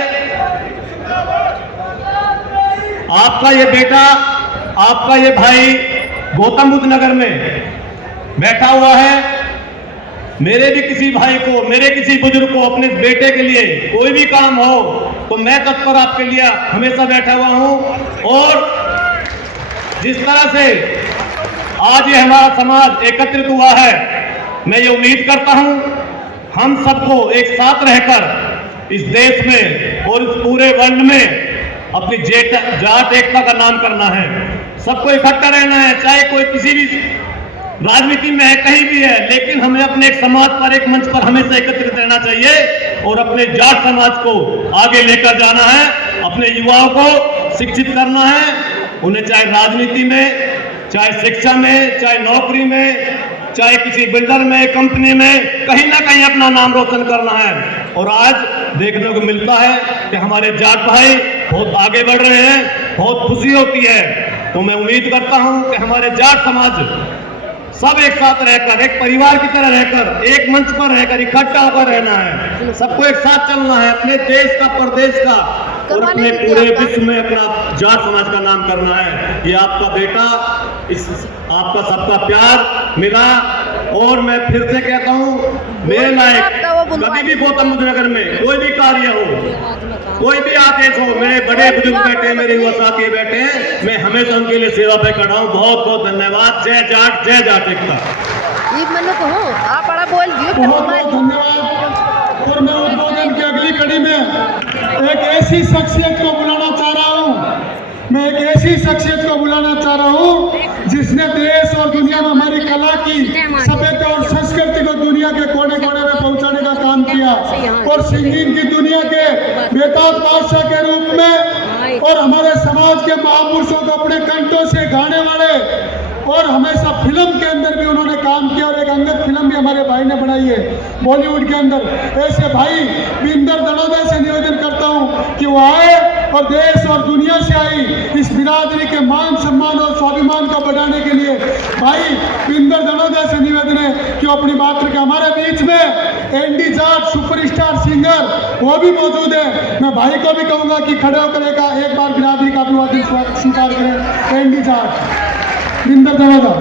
आपका ये बेटा, आपका ये भाई गौतम बुद्ध नगर में बैठा हुआ है। मेरे भी किसी भाई को, मेरे किसी बुजुर्ग को, अपने बेटे के लिए कोई भी काम हो तो मैं तत्पर आपके लिए हमेशा बैठा हुआ हूँ। और जिस तरह से आज ये हमारा समाज एकत्रित हुआ है, मैं ये उम्मीद करता हूँ हम सबको एक साथ रहकर इस देश में और इस पूरे वर्ल्ड में अपनी जाट एकता का नाम करना है। सबको इकट्ठा रहना है, चाहे कोई किसी भी राजनीति में है, कहीं भी है, लेकिन हमें अपने एक समाज पर, एक मंच पर हमेशा एकत्रित रहना चाहिए और अपने जाट समाज को आगे लेकर जाना है, अपने युवाओं को शिक्षित करना है, उन्हें चाहे राजनीति में, चाहे शिक्षा में, चाहे नौकरी में, चाहे किसी बिल्डर में, कंपनी में, कहीं ना कहीं अपना नाम रोशन करना है। और आज देखने को मिलता है कि हमारे जाट भाई बहुत आगे बढ़ रहे हैं, बहुत खुशी होती है। तो मैं उम्मीद करता हूं कि हमारे जाट समाज सब एक साथ रहकर, एक परिवार की तरह रहकर, एक मंच पर रहकर इकट्ठा होकर रहना है, सबको एक साथ चलना है, अपने देश का, प्रदेश का और अपने पूरे विश्व में अपना जाट समाज का नाम करना है। ये आपका बेटा, इस आपका सबका प्यार मिला और मैं फिर से कहता हूँ, मेरे लायक कभी भी गौतम बुद्ध नगर में कोई भी कार्य हो, कोई भी आदेश हो, मेरे बड़े बुजुर्ग बैठे हैं, मेरे युवा साथी बैठे हैं, मैं हमेशा उनके लिए सेवा पे खड़ा हूँ। बहुत बहुत धन्यवाद। जय जाट एकता। आप बड़ा बोल दिए। बहुत बहुत धन्यवाद। और मैं उद्बोधन की अगली कड़ी में एक ऐसी शख्सियत को बुलाना चाह रहा हूँ, मैं एक ऐसी शख्सियत को बुलाना चाह रहा हूँ जिसने देश और दुनिया में हमारी कला की, सभ्यता और संस्कृति को दुनिया के कोने कोने में पहुंचाने का काम किया और सिंगिंग की दुनिया के बेताज बादशाह के रूप में और हमारे समाज के महापुरुषों को अपने कंठों से गाने वाले और हमेशा फिल्म के अंदर भी उन्होंने काम किया और एक अंगद फिल्म भी हमारे भाई ने बनाई है बॉलीवुड के अंदर। ऐसे भाई विंदर दड़ोदे से निवेदन करता हूँ कि वो आए और देश और दुनिया से आई इस बिरादरी के मान सम्मान और स्वाभिमान स्वाभिमान को बढ़ाने के लिए भाई पिंदर धनोदय से निवेदन है कि वो अपनी बात करके हमारे बीच में एनडी जाट सुपरस्टार सिंगर वो भी मौजूद है। मैं भाई को भी कहूंगा कि खड़े होकर एक बार बिरादरी का अभिवादन स्वीकार करें। एनडी जाट पिंदर धनोदय।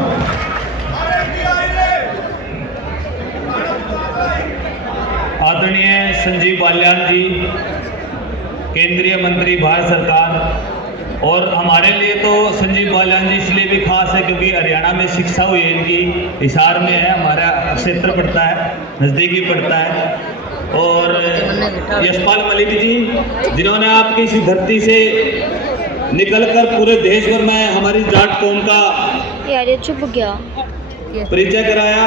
आदरणीय संजीव बाल्यान जी, केंद्रीय मंत्री भारत सरकार, और हमारे लिए तो संजीव बाल्यान जी इसलिए भी खास है क्योंकि हरियाणा में शिक्षा हुई है इनकी, हिसार में है, हमारा क्षेत्र पड़ता है, नज़दीकी पड़ता है। और यशपाल मलिक जी जिन्होंने आपकी इस धरती से निकलकर पूरे देश भर में हमारी जाट कौम का चुप गया परिचय कराया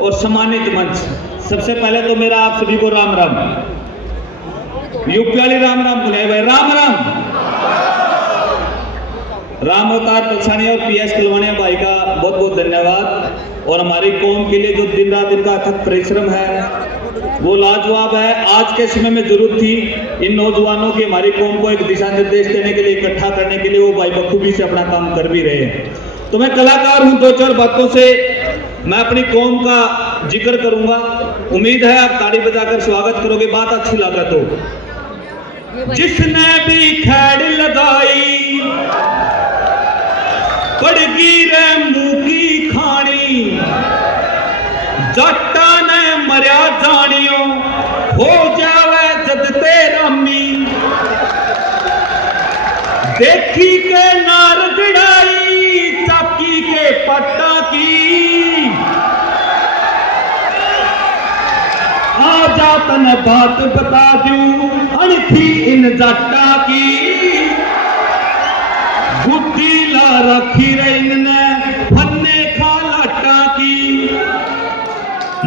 और सम्मानित मंच। सबसे पहले तो मेरा आप सभी को राम राम, यूपी वाली राम राम बुलाए भाई, राम राम। राम अवतार पलसानी और पीएस कलवानिया भाई का बहुत बहुत धन्यवाद। और हमारी कौम के लिए जो दिन रात इनका अथक परिश्रम है वो लाजवाब है। आज के समय में जरूरत थी इन नौजवानों की, हमारी कौम को एक दिशा निर्देश देने के लिए, इकट्ठा करने के लिए, वो भाई बखूबी से अपना काम कर भी रहे हैं। तो मैं कलाकार हूं, दो चार बातों से मैं अपनी कौम का जिक्र करूंगा। उम्मीद है आप ताड़ी बजाकर स्वागत करोगे, बात अच्छी लगा तो। जिसने भी खैड़ लगाई पड़गी रे मुंह की खानी, जट्टा ने मरिया जानियो हो जावे जद तेरा मी, देखी के नार गड़ाई चाकी के पट्टा की, आजा तन बात बता दूं अनथी इन जट्टा की, बुद्धि ला रखी रे इनने फन्ने खा लाटा की,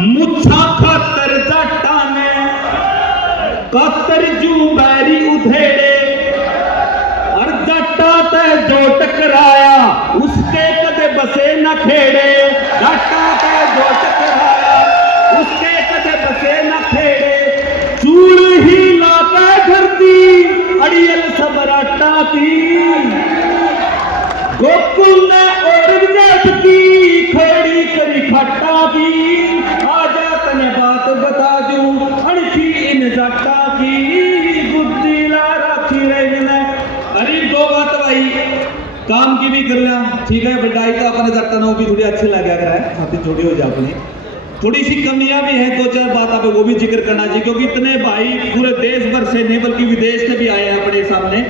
मुच्छा खातर जट्टा ने कतर जू बैरी उधेड़े, और जट्टा ते जो टकराया उसके कदे बसे न खेड़े, जट्टा ते जो टकराया उसके कदे बसे न खेड़े, चूड़ ही लाके धरती अड़ियल सबराटा की, गोकुल ने औरंगजेब की खोड़ी करी खट्टा की, आजा तने बात बता दूं अणथी इन जट्टा की, बुद्धि ला रखी रही ने। अरे दो बात भाई काम की भी कर लिया, ठीक है, बढ़ाई तो अपने जट्टा ना भी थोड़ी अच्छी लगा रहा है, छाती छोटी हो जाए अपनी, थोड़ी सी कमियां भी हैं, दो चार बात आप वो भी जिक्र करना चाहिए क्योंकि इतने भाई पूरे देश भर से नहीं बल्कि विदेश से भी आए हैं अपने सामने।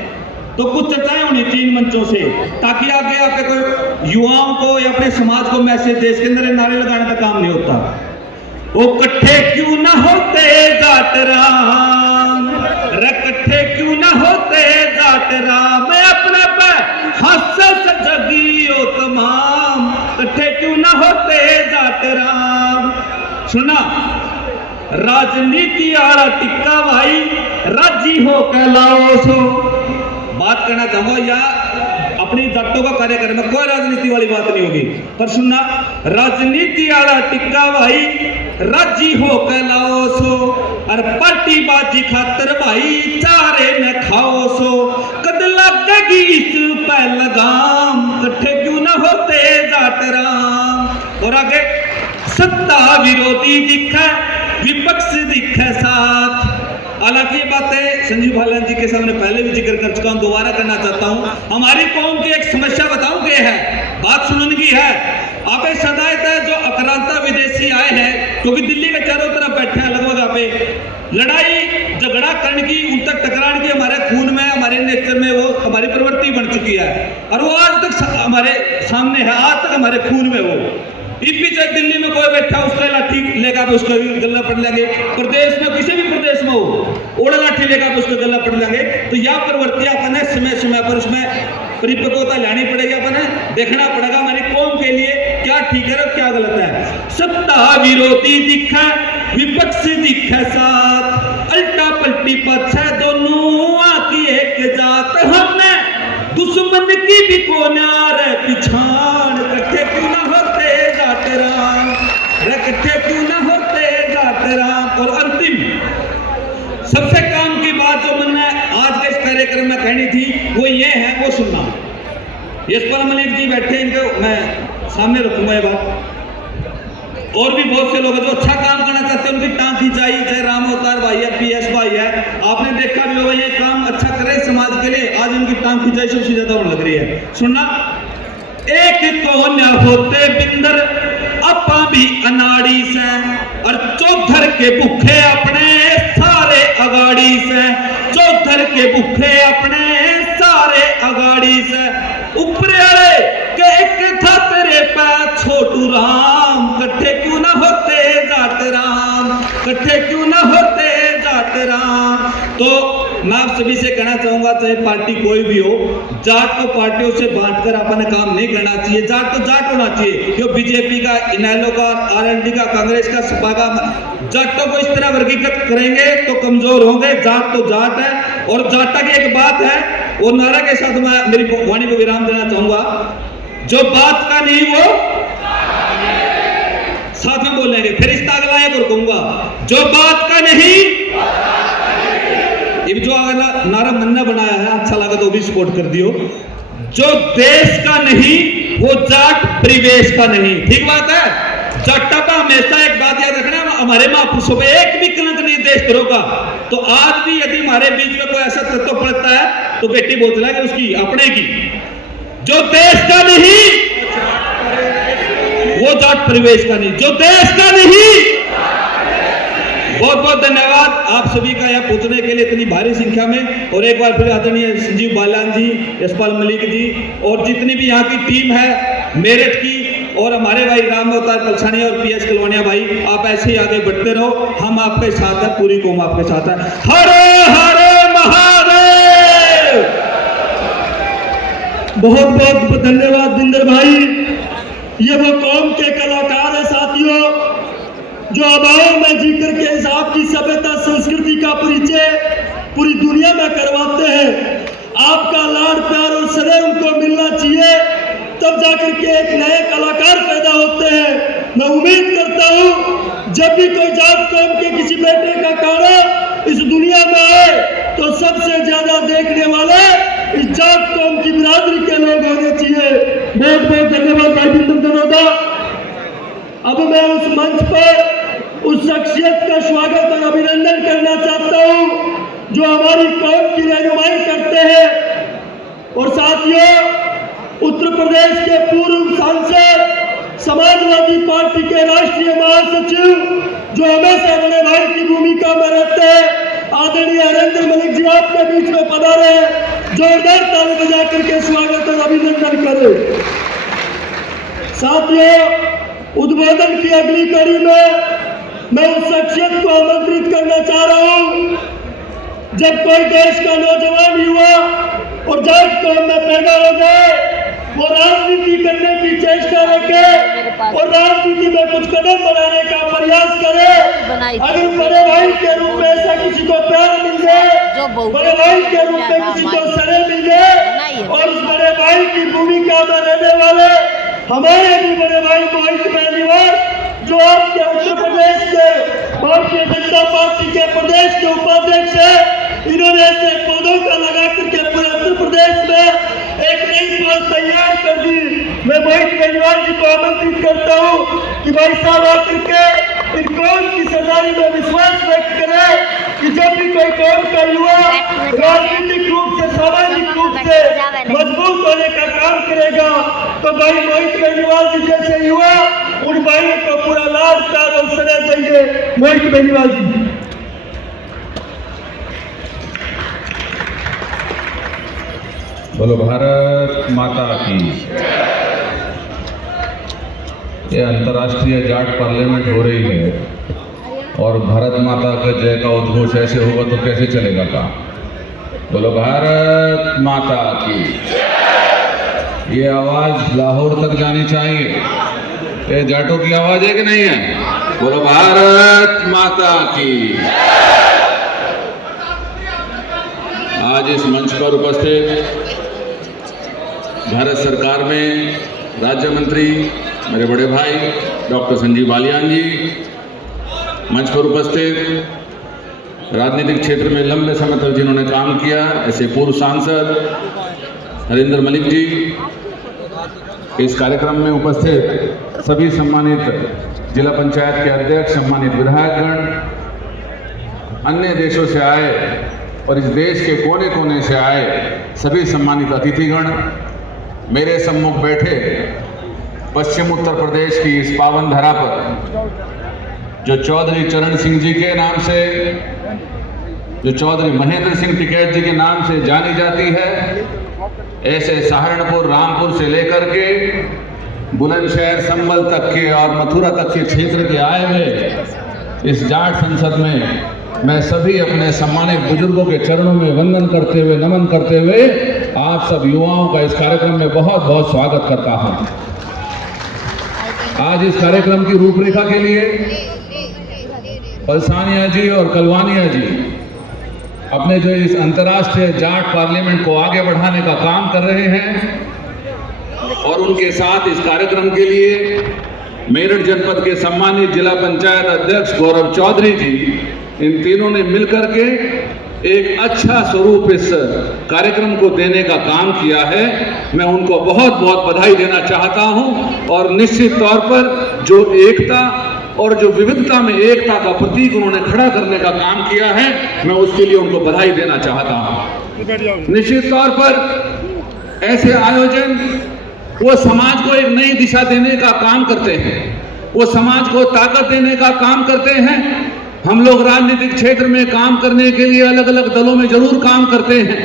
तो कुछ चर्चाएं होनी चाहिए इन मंचों से ताकि आगे आपके कोई युवाओं को या अपने समाज को मैसेज दे। इसके अंदर नारे लगाने का काम नहीं होता। वो कट्ठे क्यों ना होते जाट राम, रे कट्ठे क्यों ना होते जाट राम, मैं अपने पे हंस जगी ओ तमाम, कट्ठे क्यों ना होते जाट राम। सुना राजनीति आला टिक्का भाई राजी हो कहलाओ सो, बात करना चाहूंगा या अपनी जाटों का कार्यक्रम में कोई राजनीति वाली बात नहीं होगी, पर सुनना राजनीति वाला टिक्का भाई राजी हो कहलाओ सो, और पार्टी बाजी खातर भाई चारे न खाओ सो, कद लगेगी इस पे लगाम, कट्ठे क्यों ना होते जाट राम। और आगे सत्ता विरोधी दिखे विपक्ष दिखे साथ, हालांकि ये बातें संजीव बाल्यान जी के सामने पहले भी जिक्र कर चुका हूं, दोबारा करना चाहता हूं। हमारी कौम की एक समस्या बताऊं क्या है, बात सुनने की है। आप सदायत है जो अक्रांता विदेशी आए हैं क्योंकि दिल्ली के चारों तरफ बैठे हैं लगभग, आप लड़ाई झगड़ा करने की, उन तक टकराने की हमारे खून में, हमारे नेचर में वो हमारी प्रवृत्ति बन चुकी है और वो आज तक हमारे सामने है, आज तक हमारे खून में वो। पीछे दिल्ली में कोई बैठा उसका लाठी लेकर उसका गला पड़ लेंगे, प्रदेश में किसी भी प्रदेश में हो ओड़ा लाठी लेकर उसका गला पड़ लेंगे। तो यह प्रवृत्ति अपन है समय समय पर उसमें परिपक्वता लानी पड़ेगी, अपन देखना पड़ेगा हमारी कौम के लिए क्या ठीक है और क्या गलत है। सत्ता विरोधी दिखा विपक्ष दिखा साथ, अल्टा पलटी पछा दोनों आकी एक जात, हमने दुश्मन की भी कोनार पिछाड़, कट्ठे क्यों ना होते जाट राम, कट्ठे क्यों ना होते जाट राम। और अंतिम सबसे काम की बात जो मैंने आज के इस कार्यक्रम में कहनी थी वो ये है, वो सुनना। यशपाल मलिक जी बैठे, इनको मैं सामने रखूंगा ये बात। और भी बहुत से लोग हैं जो अच्छा काम करना चाहते हैं, उनकी टांग खिंचाई, चाहे राम अवतार भाई है, पीएस भाई है, आपने देखा भी होगा, ये काम अच्छा करे समाज के लिए, आज उनकी टांग खिंचाई सबसे ज्यादा होने लग रही है। सुनना, एक को न होते बिंदर अपा भी अनाड़ी से, और चौधर के भूखे अपने सारे अगाड़ी से, चौधर के भूखे अपने सारे अगाड़ी से, ऊपर के एक था तेरे पैर छोटू राम, कट्ठे क्यों ना होते जाट राम, कट्ठे क्यों ना होते जाट राम। तो मैं आप सभी से कहना चाहूंगा, चाहे पार्टी कोई भी हो, जाट को पार्टियों से बांटकर अपने काम नहीं करना चाहिए। जाट तो जाट होना चाहिए, क्यों बीजेपी का, इनेलो का, आरएलडी का, कांग्रेस का, सपा का, जाटों को इस तरह वर्गीकृत करेंगे तो कमजोर होंगे। जाट तो जाट है। और जाटा की एक बात है, वो नारा के साथ मैं मेरी वाणी को विराम देना चाहूंगा, जो बात का नहीं वो साथ में बोलेंगे। फिर इस अगला एक और कहूंगा, जो बात का नहीं, ये जो नारा मन्ना बनाया है, अच्छा लगा तो भी सपोर्ट कर दियो। जो देश का नहीं वो जाट परिवेश का नहीं। ठीक बात है। जाटा का हमेशा एक बात याद रखना, हमारे महापुरुषों पे एक भी कलंक नहीं देशद्रोह का। तो आज भी यदि हमारे बीच में कोई ऐसा तत्व पड़ता है तो बेटी बोतल है उसकी अपने की। जो देश का नहीं वो जाट परिवेश का नहीं, जो देश का नहीं। बहुत बहुत धन्यवाद आप सभी का यहाँ पहुंचने के लिए इतनी भारी संख्या में। और एक बार फिर आदरणीय संजीव बालियान जी, यशपाल मलिक जी और जितनी भी यहाँ की टीम है मेरठ की, और हमारे भाई राम अवतार पलसानी और पीएस कलवानिया भाई, आप ऐसे ही आगे बढ़ते रहो, हम आपके साथ हैं, पूरी कौम आपके साथ है। हर हर महादेव। बहुत बहुत धन्यवाद बिंदर भाई। ये वो कौम के कलाकार है साथियों, जो आवाओं में जीकर के हिसाब की सभ्यता संस्कृति का परिचय पूरी दुनिया में करवाते हैं। आपका लाड प्यार और स्नेह उनको मिलना चाहिए, तब जाकर के एक नए कलाकार पैदा होते हैं। मैं उम्मीद करता हूं जब भी कोई जाट कौम के किसी बेटे का काड़ा इस दुनिया में आए तो सबसे ज्यादा देखने वाले इस जाट कौम की बिरादरी के लोग होने चाहिए। बहुत बहुत धन्यवाद भाई बिंदर दनोदा। अब मैं उस मंच पर उस शख्सियत का स्वागत और अभिनंदन करना चाहता हूं जो हमारी कौम की रहनुमाई करते हैं। और साथियों, उत्तर प्रदेश के पूर्व सांसद, समाजवादी पार्टी के राष्ट्रीय महासचिव, जो हमेशा बड़े भाई की भूमिका में रहते हैं, आदरणीय हरेंद्र मलिक जी आपके बीच में पधारे, जोरदार ताली बजा करके स्वागत और अभिनंदन करें। साथियों, उद्बोधन की अगली कड़ी में मैं उस शख्सियत को आमंत्रित करना चाह रहा हूं, जब कोई देश का नौजवान युवा और जाट कौम में पैदा हो जाए, वो राजनीति करने की चेष्टा रखे और राजनीति में कुछ कदम बढ़ाने का प्रयास करे। अगर बड़े भाई के रूप में ऐसा किसी को प्यार मिल जाए, बड़े भाई के रूप में किसी को स्नेह मिल जाए, और उस बड़े भाई की भूमिका में रहने वाले हमारे भी बड़े भाई मोहित बेनीवाल, जो आपके उत्तर प्रदेश के भारतीय जनता पार्टी के प्रदेश के उपाध्यक्ष है, इन्होंने ऐसे पौधों का लगा करके पूरे उत्तर प्रदेश में एक नई पौध तैयार कर दी। मैं मोहित बेनीवाल जी को आमंत्रित करता हूं कि भाई साहब आकर के इन कौम की सरदारी में विश्वास व्यक्त करें कि जब भी कोई कौम का युवा राजनीतिक रूप से, सामाजिक रूप से मजबूत होने का काम करेगा तो भाई मोहित बेनीवाल जी जैसे युवा उन भाइयों को पूरा लाभ प्यार और स्नेह देंगे। मोहित बेनीवाल जी। बोलो भारत माता की। ये अंतर्राष्ट्रीय जाट पार्लियामेंट हो रही है और भारत माता का जय का उद्घोष ऐसे होगा तो कैसे चलेगा काम। बोलो भारत माता की। ये आवाज लाहौर तक जानी चाहिए। ये जाटों की आवाज है कि नहीं है? बोलो भारत माता की। आज इस मंच पर उपस्थित भारत सरकार में राज्य मंत्री मेरे बड़े भाई डॉक्टर संजीव बालियान जी, मंच पर उपस्थित राजनीतिक क्षेत्र में लंबे समय तक जिन्होंने काम किया, ऐसे पूर्व सांसद हरेंद्र मलिक जी, इस कार्यक्रम में उपस्थित सभी सम्मानित जिला पंचायत के अध्यक्ष, सम्मानित विधायकगण, अन्य देशों से आए और इस देश के कोने कोने से आए सभी सम्मानित अतिथिगण, मेरे सम्मुख बैठे पश्चिम उत्तर प्रदेश की इस पावन धरा पर जो चौधरी चरण सिंह जी के नाम से, जो चौधरी महेंद्र सिंह टिकैत जी के नाम से जानी जाती है, ऐसे सहारनपुर, रामपुर से लेकर के बुलंदशहर, संभल तक के और मथुरा तक के क्षेत्र के आए हुए इस जाट संसद में मैं सभी अपने सम्मानित बुजुर्गों के चरणों में वंदन करते हुए, नमन करते हुए आप सब युवाओं का इस कार्यक्रम में बहुत बहुत स्वागत करता हूं। आज इस कार्यक्रम की रूपरेखा के लिए पलसानिया जी और कलवानिया जी अपने जो इस अंतर्राष्ट्रीय जाट पार्लियामेंट को आगे बढ़ाने का काम कर रहे हैं और उनके साथ इस कार्यक्रम के लिए मेरठ जनपद के सम्मानित जिला पंचायत अध्यक्ष गौरव चौधरी जी, इन तीनों ने मिलकर के एक अच्छा स्वरूप इस कार्यक्रम को देने का काम किया है। मैं उनको बहुत बहुत बधाई देना चाहता हूं और निश्चित तौर पर जो एकता और जो विविधता में एकता का प्रतीक उन्होंने खड़ा करने का काम किया है, मैं उसके लिए उनको बधाई देना चाहता हूं। निश्चित तौर पर ऐसे आयोजन वो समाज को एक नई दिशा देने का काम करते हैं, वो समाज को ताकत देने का काम करते हैं। हम लोग राजनीतिक क्षेत्र में काम करने के लिए अलग अलग दलों में जरूर काम करते हैं,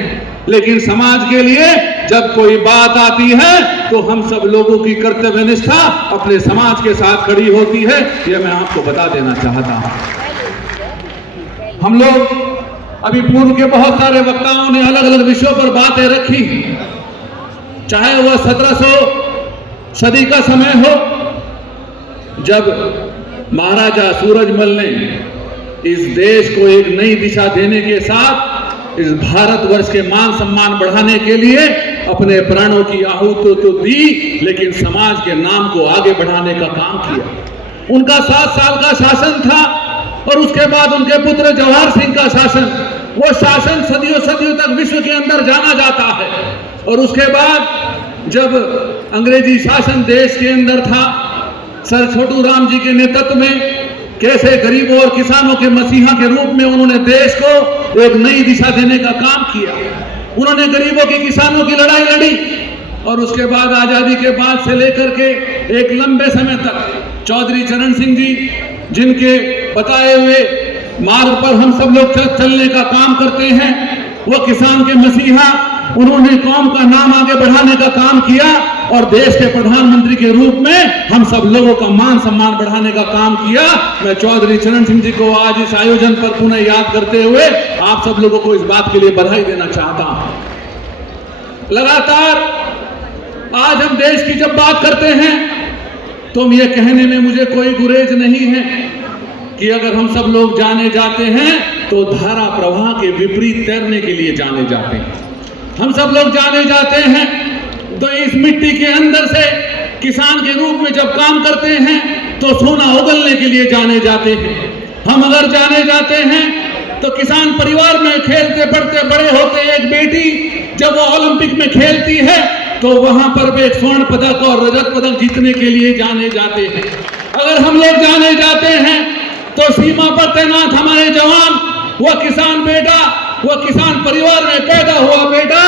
लेकिन समाज के लिए जब कोई बात आती है तो हम सब लोगों की कर्तव्य निष्ठा अपने समाज के साथ खड़ी होती है। यह मैं आपको बता देना चाहता हूं। हम लोग अभी पूर्व के बहुत सारे वक्ताओं ने अलग अलग विषयों पर बातें रखी, चाहे वह 1700 सदी का समय हो, जब महाराजा सूरजमल ने इस देश को एक नई दिशा देने के साथ इस भारतवर्ष के मान सम्मान बढ़ाने के लिए अपने प्राणों की आहुति तो दी, लेकिन समाज के नाम को आगे बढ़ाने का काम किया। उनका 7 साल का शासन था और उसके बाद उनके पुत्र जवाहर सिंह का शासन, वो शासन सदियों सदियों तक विश्व के अंदर जाना जाता है। और उसके बाद जब अंग्रेजी शासन देश के अंदर था, सर छोटू राम जी के नेतृत्व में कैसे गरीबों और किसानों के मसीहा के रूप में उन्होंने देश को एक नई दिशा देने का काम किया। उन्होंने गरीबों की, किसानों की लड़ाई लड़ी और उसके बाद आजादी के बाद से लेकर के एक लंबे समय तक चौधरी चरण सिंह जी, जिनके बताए हुए मार्ग पर हम सब लोग चलने का काम करते हैं, वो किसान के मसीहा, उन्होंने कौम का नाम आगे बढ़ाने का काम किया और देश के प्रधानमंत्री के रूप में हम सब लोगों का मान सम्मान बढ़ाने का काम किया। मैं चौधरी चरण सिंह जी को आज इस आयोजन पर पुनः याद करते हुए आप सब लोगों को इस बात के लिए बधाई देना चाहता हूं। लगातार आज हम देश की जब बात करते हैं तो ये कहने में मुझे कोई गुरेज नहीं है कि अगर हम सब लोग जाने जाते हैं तो धारा प्रवाह के विपरीत तैरने के लिए जाने जाते हैं। हम सब लोग जाने जाते हैं तो इस मिट्टी के अंदर से किसान के रूप में जब काम करते हैं तो सोना उगलने के लिए जाने जाते हैं। हम अगर जाने जाते हैं तो किसान परिवार में खेलते पढ़ते बड़े होते एक बेटी जब वो ओलंपिक में खेलती है तो वहां पर वे स्वर्ण पदक और रजत पदक जीतने के लिए जाने जाते हैं। अगर हम लोग जाने जाते हैं तो सीमा पर तैनात हमारे जवान, वह किसान बेटा, वह किसान परिवार में पैदा हुआ बेटा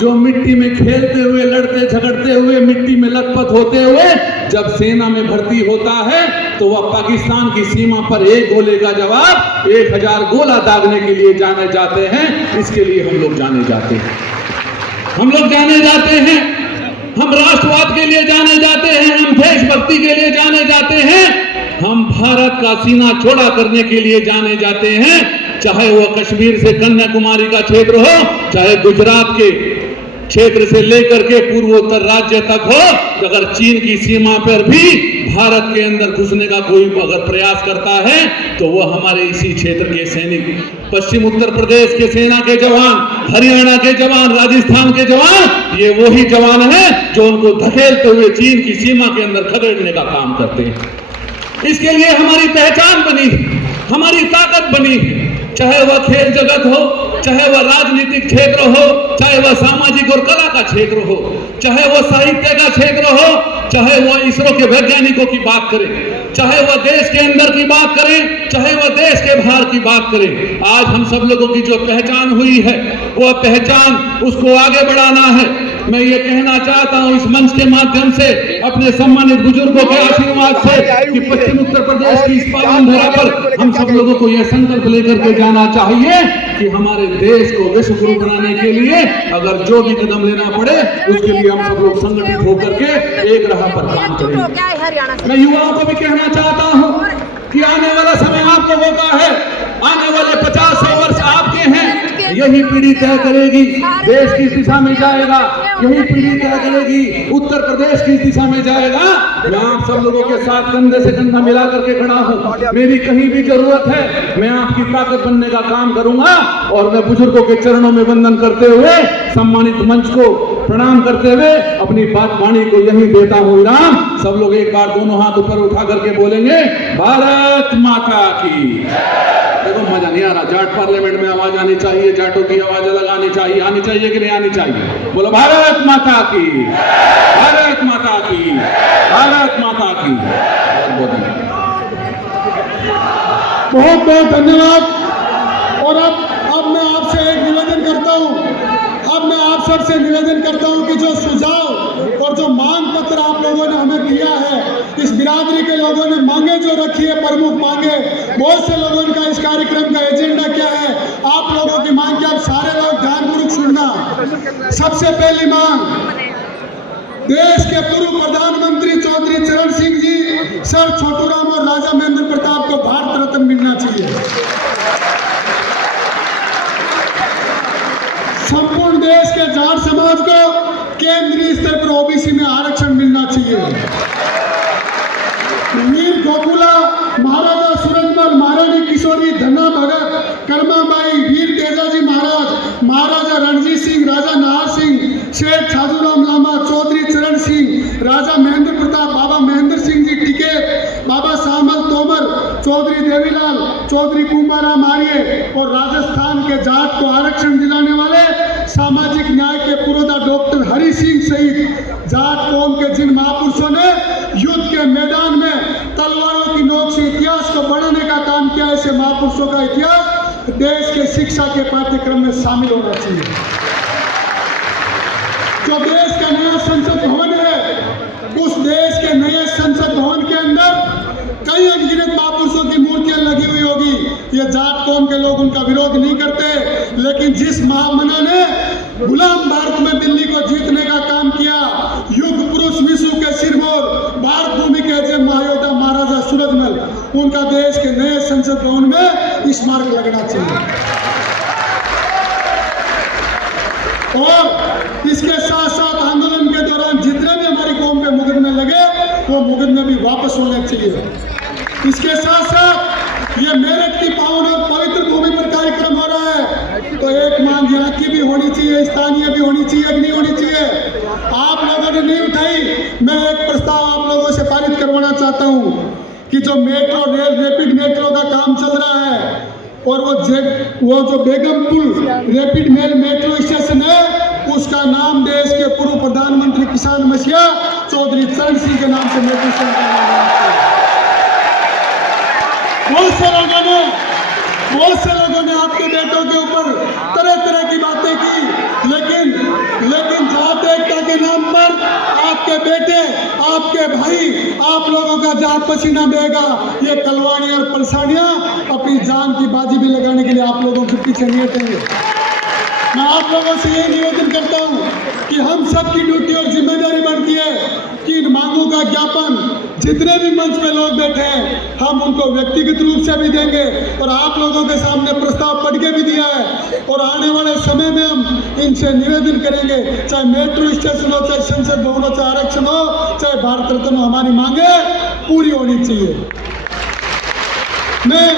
जो मिट्टी में खेलते हुए, लड़ते झगड़ते हुए, मिट्टी में लथपथ होते हुए जब सेना में भर्ती होता है तो वह पाकिस्तान की सीमा पर एक गोले का जवाब 1000 गोला दागने के लिए जाने जाते हैं। इसके लिए हम लोग जाने जाते हैं। हम लोग जाने जाते हैं, हम राष्ट्रवाद के लिए जाने जाते हैं, हम देशभक्ति के लिए जाने जाते हैं, हम भारत का सीना चौड़ा करने के लिए जाने जाते हैं। चाहे वो कश्मीर से कन्याकुमारी का क्षेत्र हो, चाहे गुजरात के क्षेत्र से लेकर के पूर्वोत्तर राज्य तक हो, अगर चीन की सीमा पर भी भारत के अंदर घुसने का कोई अगर प्रयास करता है तो वो हमारे इसी क्षेत्र के सैनिक, पश्चिम उत्तर प्रदेश के सेना के जवान, हरियाणा के जवान, राजस्थान के जवान, ये वही जवान हैं जो उनको धकेलते हुए चीन की सीमा के अंदर खदेड़ने का काम करते हैं। इसके लिए हमारी पहचान बनी, हमारी ताकत बनी, चाहे वह खेल जगत हो, चाहे वह राजनीतिक क्षेत्र हो, चाहे वह सामाजिक और कला का क्षेत्र हो, चाहे वह साहित्य का क्षेत्र हो, चाहे वह इसरो के वैज्ञानिकों की बात करें, चाहे वह देश के अंदर की बात करें, चाहे वह देश के बाहर की बात करें। आज हम सब लोगों की जो पहचान हुई है, वह पहचान उसको आगे बढ़ाना है। मैं ये कहना चाहता हूं इस मंच के माध्यम से, अपने सम्मानित बुजुर्गों के आशीर्वाद से, कि पश्चिम उत्तर प्रदेश की इस पावन धरा पर हम सब लोगों को यह संकल्प लेकर के जाना चाहिए कि हमारे देश को विश्व गुरु बनाने के लिए अगर जो भी कदम लेना पड़े, उसके लिए हम सब लोग संगठित होकर के एक राह पर काम करेंगे। मैं युवाओं को भी कहना चाहता हूं कि आने वाला समय आप लोगों का है, आने वाले 50-100 वर्ष आपके हैं। यही पीढ़ी तय करेगी देश किस दिशा में जाएगा, यही पीढ़ी तय करेगी उत्तर प्रदेश किस दिशा में जाएगा। मैं आप सब लोगों के साथ कंधे से कंधा मिला करके खड़ा हूं। मेरी कहीं भी जरूरत है, मैं आपकी ताकत बनने का काम करूंगा। और मैं बुजुर्गों के चरणों में वंदन करते हुए, सम्मानित मंच को प्रणाम करते हुए अपनी बात वाणी को यही देता हूं विराम। सब लोग एक बार दोनों हाथ ऊपर उठा करके बोलेंगे, भारत माता की। देखो मजा नहीं आ रहा, जाट पार्लियामेंट में आवाज आनी चाहिए, जाटों की आवाज अलग आनी चाहिए, आनी चाहिए कि नहीं आनी चाहिए? बोलो भारत माता की, भारत माता की, भारत माता की। बहुत बहुत धन्यवाद। और अब मैं आपसे एक निवेदन करता हूं, अब मैं आप सबसे निवेदन करता हूं कि जो सुझाव और जो मांग पत्र आप लोगों ने हमें दिया है, इस बिरादरी के लोगों ने मांगे जो रखी है, प्रमुख मांगे, बहुत से लोगों का इस कार्यक्रम का एजेंडा क्या है, आप लोगों की मांग क्या, आप सारे लोग ध्यानपूर्वक सुनना। सबसे पहली मांग, देश के पूर्व प्रधानमंत्री चौधरी चरण सिंह जी, सर छोटूराम और राजा महेंद्र प्रताप को भारत रत्न मिलना चाहिए। संपूर्ण देश के जाट समाज को केंद्रीय स्तर पर ओबीसी में आरक्षण मिलना चाहिए। वीर गोकुला, महाराजा सूरजमल, महारानी किशोरी, धन्ना भगत, कर्माबाई, वीर तेजाजी महाराज, महाराजा रणजीत सिंह, राजा नाहर सिंह, शेठ छाजूराम लामा, चौधरी चरण सिंह, राजा महेंद्र प्रताप, बाबा महेंद्र सिंह जी टिकैत, बाबा श्यामल तोमर, चौधरी देवीलाल, चौधरी कुंभाराम आर्य और राजस्थान के जाट को आरक्षण दिलाने वाले सामाजिक न्याय के पुरोधा डॉक्टर हरि सिंह सहित जाट कौम के जिन महापुरुषों ने युद्ध के मैदान में तलवारों की नोक से इतिहास को बढ़ाने का काम किया, ऐसे महापुरुषों का इतिहास देश के शिक्षा के पाठ्यक्रम में शामिल होना चाहिए। जो देश का नया संसद भवन है, उस देश के नए संसद भवन के अंदर कई अनगिनत महापुरुषों की मूर्तियां लगी हुई होगी। ये जाट कौम के लोग उनका विरोध नहीं करते, लेकिन जिस महामना ने गुलाम भारत में दिल्ली को जीतने का काम किया, युग पुरुष विश्व के सिरमौर, भारत भूमि के अजय महायोद्धा महाराजा सूरजमल, उनका देश के नए संसद भवन में स्मारक लगना चाहिए। और इसके साथ साथ आंदोलन के दौरान जितने भी हमारी कौम पे मुकदमे लगे, वो मुकदमे भी वापस होने चाहिए। इसके साथ साथ ये मेरठ की पावन और पवित्र भूमि पर कार्यक्रम हो रहा है, तो एक मांग यहाँ की भी होनी चाहिए, स्थानीय भी होनी चाहिए कि नहीं होनी चाहिए? आप लोगों ने नहीं उठाई। मैं एक प्रस्ताव आप लोगों से पारित करवाना चाहता हूँ कि जो मेट्रो रेल, रैपिड मेट्रो का काम चल रहा है, और वो जो Begumpur rapid mail metro station है, उसका नाम देश के पूर्व प्रधानमंत्री किसान मसीहा चौधरी चरण सिंह के नाम से मेट्रो स्टेशन का नाम है। बहुत से लोगों ने आपके बेटों के ऊपर तरह तरह की बातें की, लेकिन जात एकता के नाम पर आपके बेटे, आपके भाई, आप लोगों का जहां पसीना बहेगा, ये कलवाड़ियां और परेशानियां अपनी जान की बाजी भी लगाने के लिए आप लोगों के पीछे नहीं हटेंगे। मैं आप लोगों से यही निवेदन करता हूं कि हम सबकी ड्यूटी और जिम्मेदारी बनती है कि इन मांगों का ज्ञापन जितने भी मंच पे लोग बैठे हैं, हम उनको व्यक्तिगत रूप से भी देंगे और आप लोगों के सामने प्रस्ताव पढ़ के भी दिया है। और आने वाले समय में हम इनसे निवेदन करेंगे, चाहे मेट्रो स्टेशन हो, चाहे संसद भवन हो, चाहे आरक्षण हो, चाहे भारत रत्न हो, हमारी मांगे पूरी होनी चाहिए। मैं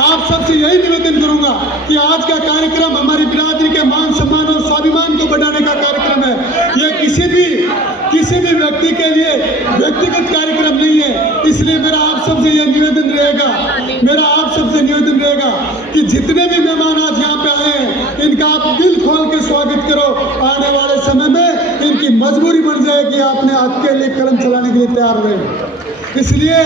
आप सबसे यही निवेदन करूंगा कि आज का कार्यक्रम हमारी बिरादरी के मान सम्मान और स्वाभिमान को बढ़ाने का कार्यक्रम है। ये किसी भी व्यक्ति के लिए व्यक्तिगत कार्यक्रम नहीं है। इसलिए मेरा आप सबसे यह निवेदन रहेगा कि जितने भी मेहमान आज यहाँ पे आए हैं, इनका आप दिल खोल के स्वागत करो। आने वाले समय में इनकी मजबूरी बन जाएगी, आपने अकेले कलम चलाने के लिए तैयार रहे। इसलिए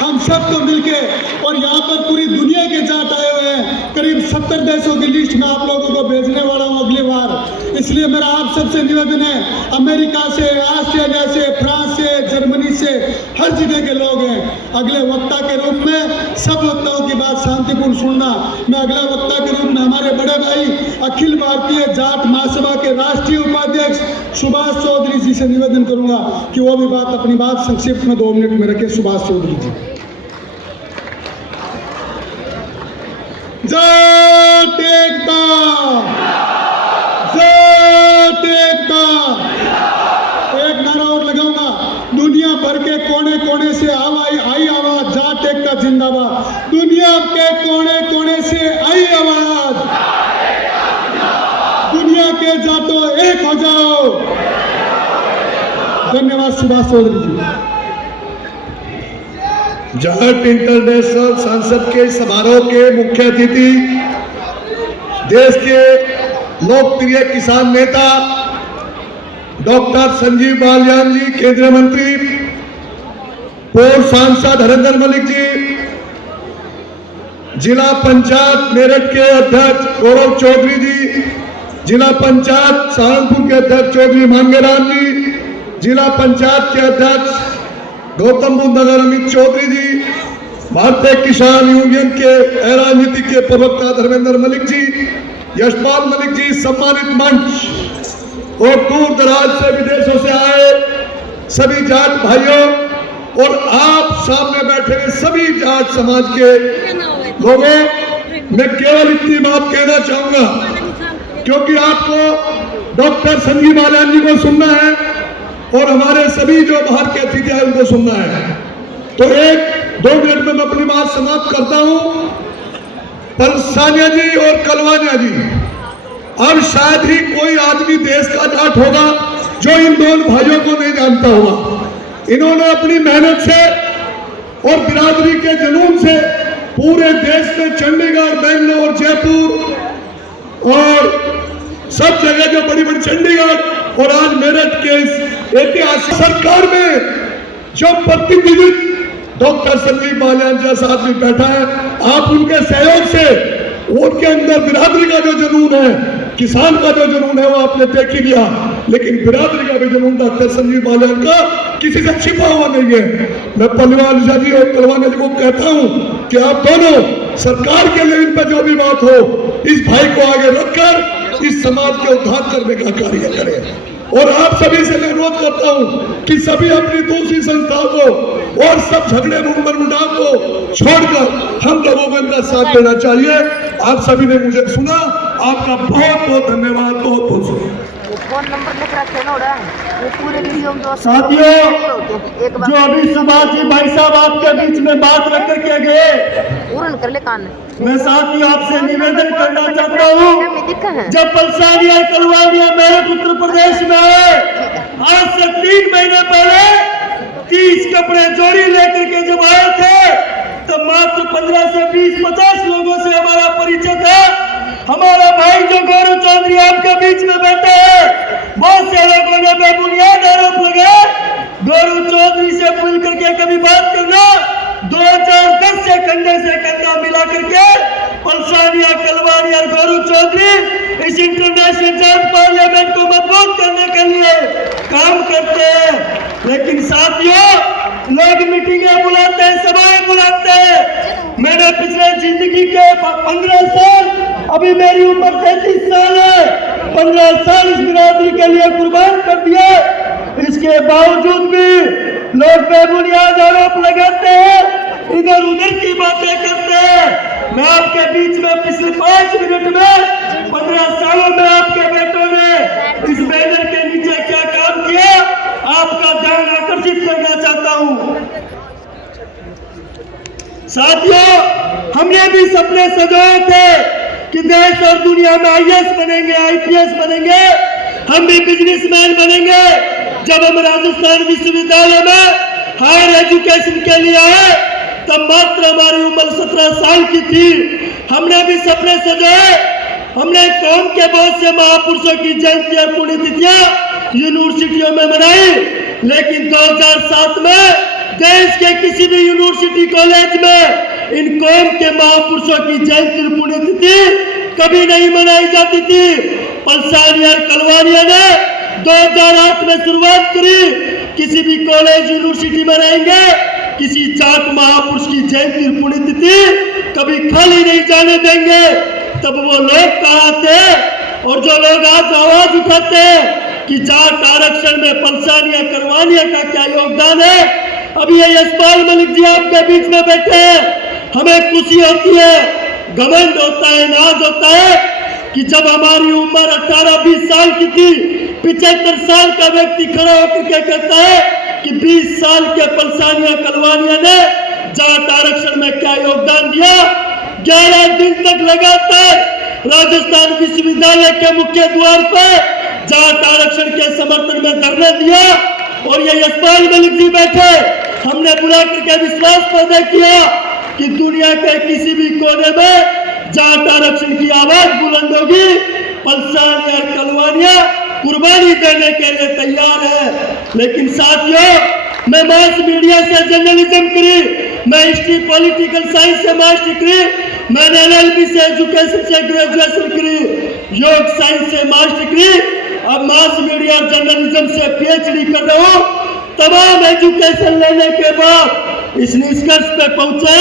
हम सबको मिलके, और यहाँ पर पूरी दुनिया के जाट आए हुए हैं, करीब 70 देशों की लिस्ट में आप लोगों को भेजने वाला हूँ अगली बार। इसलिए मेरा आप सबसे निवेदन है, अमेरिका से, ऑस्ट्रेलिया से, फ्रांस से, जर्मनी से, हर जगह के लोग हैं। अगले वक्ता के रूप में सब वक्ताओं की बात शांतिपूर्ण सुनना। मैं अगले वक्ता के रूप में हमारे बड़े भाई अखिल भारतीय जाट महासभा के राष्ट्रीय उपाध्यक्ष सुभाष चौधरी जी से निवेदन करूंगा कि वो भी अपनी बात संक्षिप्त में 2 मिनट में रखें। सुभाष चौधरी जी। जाट एकता, जाट एकता। एक नारा और लगाऊंगा, दुनिया भर के कोने कोने से आई आवाज, जाट एकता जिंदाबाद। दुनिया के कोने कोने से आई आवाज, दुनिया के जाटो एक हो जाओ। धन्यवाद सुभाष चौधरी जी। जाट इंटरनेशनल संसद के समारोह के मुख्य अतिथि, देश के लोकप्रिय किसान नेता डॉक्टर संजीव बालियान जी, केंद्रीय मंत्री, पूर्व सांसद हरेंद्र मलिक जी, जिला पंचायत मेरठ के अध्यक्ष गौरव चौधरी जी, जिला पंचायत सहारनपुर के अध्यक्ष चौधरी मांगेराम जी, जिला पंचायत के अध्यक्ष गौतम बुद्ध नगर अमित चौधरी जी, भारतीय किसान यूनियन के राजनीति के प्रवक्ता धर्मेंद्र मलिक जी, यशपाल मलिक जी, सम्मानित मंच और दूर दराज से विदेशों से आए सभी जाट भाइयों और आप सामने बैठे हुए सभी जाट समाज के लोगों, मैं केवल इतनी बात कहना चाहूंगा, क्योंकि आपको डॉक्टर संजीव बालियान जी को सुनना है और हमारे सभी जो बाहर के अतिथि हैं उनको सुनना है, तो 1-2 मिनट में मैं अपनी बात समाप्त करता हूं। पलसानिया जी और कलवानिया जी, अब शायद ही कोई आदमी देश का जाट होगा जो इन दोनों भाइयों को नहीं जानता होगा। इन्होंने अपनी मेहनत से और बिरादरी के जुनून से पूरे देश में चंडीगढ़, बेंगलोर, जयपुर और सब जगह जो बड़ी बड़ी चंडीगढ़ और आज मेरठ के इस ऐतिहासिक सरकार में जो प्रतिनिधित्व डॉक्टर संजीव बालियान जैसा आदमी बैठा है, आप उनके सहयोग से उनके अंदर बिरादरी का जो जुनून है, किसान का जो जुनून है वो आपने देख ही लिया, लेकिन बिरादरी का भी जुनून डॉक्टर संजीव बालियान का किसी से छिपा हुआ नहीं है। मैं पलवानिया जी और कलवानिया जी को कहता हूं कि आप दोनों सरकार के लेवल पर जो भी बात हो, इस भाई को आगे रखकर इस समाज के उद्धार करने का कार्य करें। और आप सभी से मैं अनुरोध करता हूं कि सभी अपनी दूसरी संस्थाओं को और सब झगड़े मुंडाव को छोड़कर हम लोगों को इनका साथ देना चाहिए। आप सभी ने मुझे सुना, आपका बहुत बहुत धन्यवाद, बहुत बहुत शुक्रिया। फोन नंबर लिख रखे ना पूरे वीडियो में साथियों, जो अभी सुभाष जी भाई साहब आपके बीच में बात रख करके गए, पूर्ण कर ले कान। मैं साथियों आपसे निवेदन करना चाहता हूँ, जब पलसानिया कलवानिया मेरठ उत्तर प्रदेश में आज से 3 महीने पहले 30 कपड़े जोड़ी लेकर के जब आए थे, तब मात्र 15 से 20-50 लोगों से हमारा परिचय था। हमारा भाई जो गौरव चौधरी आपके बीच में बैठे हैं, बहुत से लोगों ने बेबुनियाद आरोप लगाए। गौरव चौधरी से मिल करके कभी बात करना, 2010 से कंधे से कंधा मिला करके पलसानिया कलवानिया और गौरव चौधरी इस इंटरनेशनल जाट पार्लियामेंट को मजबूत करने के लिए काम करते हैं। लेकिन साथियों, लोग मीटिंगें बुलाते हैं, सभाएं बुलाते हैं। मैंने पिछले जिंदगी के 15 साल, अभी मेरी उम्र 33 साल है, 15 साल इस बिरादरी के लिए कुर्बान कर दिए। इसके बावजूद भी लोग बेबुनियाद आरोप लगाते हैं, इधर उधर की बातें करते हैं। मैं आपके बीच में पिछले 5 मिनट में 15 सालों में आपके बेटों ने इस बैनर के नीचे क्या काम किया, आपका ध्यान आकर्षित करना चाहता हूं। साथियों, हमने भी सपने सजाए थे कि देश और दुनिया में IAS बनेंगे, IPS बनेंगे, हम भी बिजनेसमैन बनेंगे। जब हम राजस्थान विश्वविद्यालय में हायर एजुकेशन के लिए आए, तब मात्र हमारी उम्र 17 साल की थी। हमने भी सपने सजाए हमने कौम के बहुत से महापुरुषों की जयंती और पुण्यतिथियां यूनिवर्सिटियों में मनाई, लेकिन 2007 में देश के किसी भी यूनिवर्सिटी कॉलेज में इन कौम के महापुरुषों की जयंती और पुण्यतिथि कभी नहीं मनाई जाती थी। पलसानिया और कलवानिया ने 2008 में शुरुआत करी, किसी भी कॉलेज यूनिवर्सिटी मनाएंगे, किसी जाट महापुरुष की जयंती और पुण्यतिथि कभी खाली नहीं जाने देंगे। तब वो लोग कहाँ थे? और जो लोग आज आवाज उठाते हैं कि जाट आरक्षण में पलसानिया करवानिया का क्या योगदान है, अभी ये यशपाल मलिक जी आपके बीच में बैठे हैं, हमें खुशी होती है, घमंड होता है, नाज होता है कि जब हमारी उम्र 18-20 साल की थी, 75 साल का व्यक्ति खड़ा होकर के कहता है कि 20 साल के पलसानिया कलवानिया ने जाट आरक्षण में क्या योगदान दिया। 11 दिन तक लगातार राजस्थान विश्वविद्यालय के मुख्य द्वार पर जाट आरक्षण के समर्थन में धरना दिया और ये यशपाल मलिक जी बैठे, हमने बुला करके विश्वास पैदा किया कि दुनिया के किसी भी कोने में जाट आरक्षण की आवाज बुलंद होगी। पलसानिया और कलवानिया कुर्बानी देने के लिए तैयार है। लेकिन साथियों, मैं मास मीडिया से जर्नलिज्म करी, मैं हिस्ट्री पॉलिटिकल साइंस से मास्टर डिग्री, मैंने LLB से एजुकेशन से ग्रेजुएशन करी, योग साइंस से मास्टर डिग्री, अब मास मीडिया और जर्नलिज्म से PhD कर रहा हूँ। तमाम एजुकेशन लेने के बाद इस निष्कर्ष पे पहुंचे,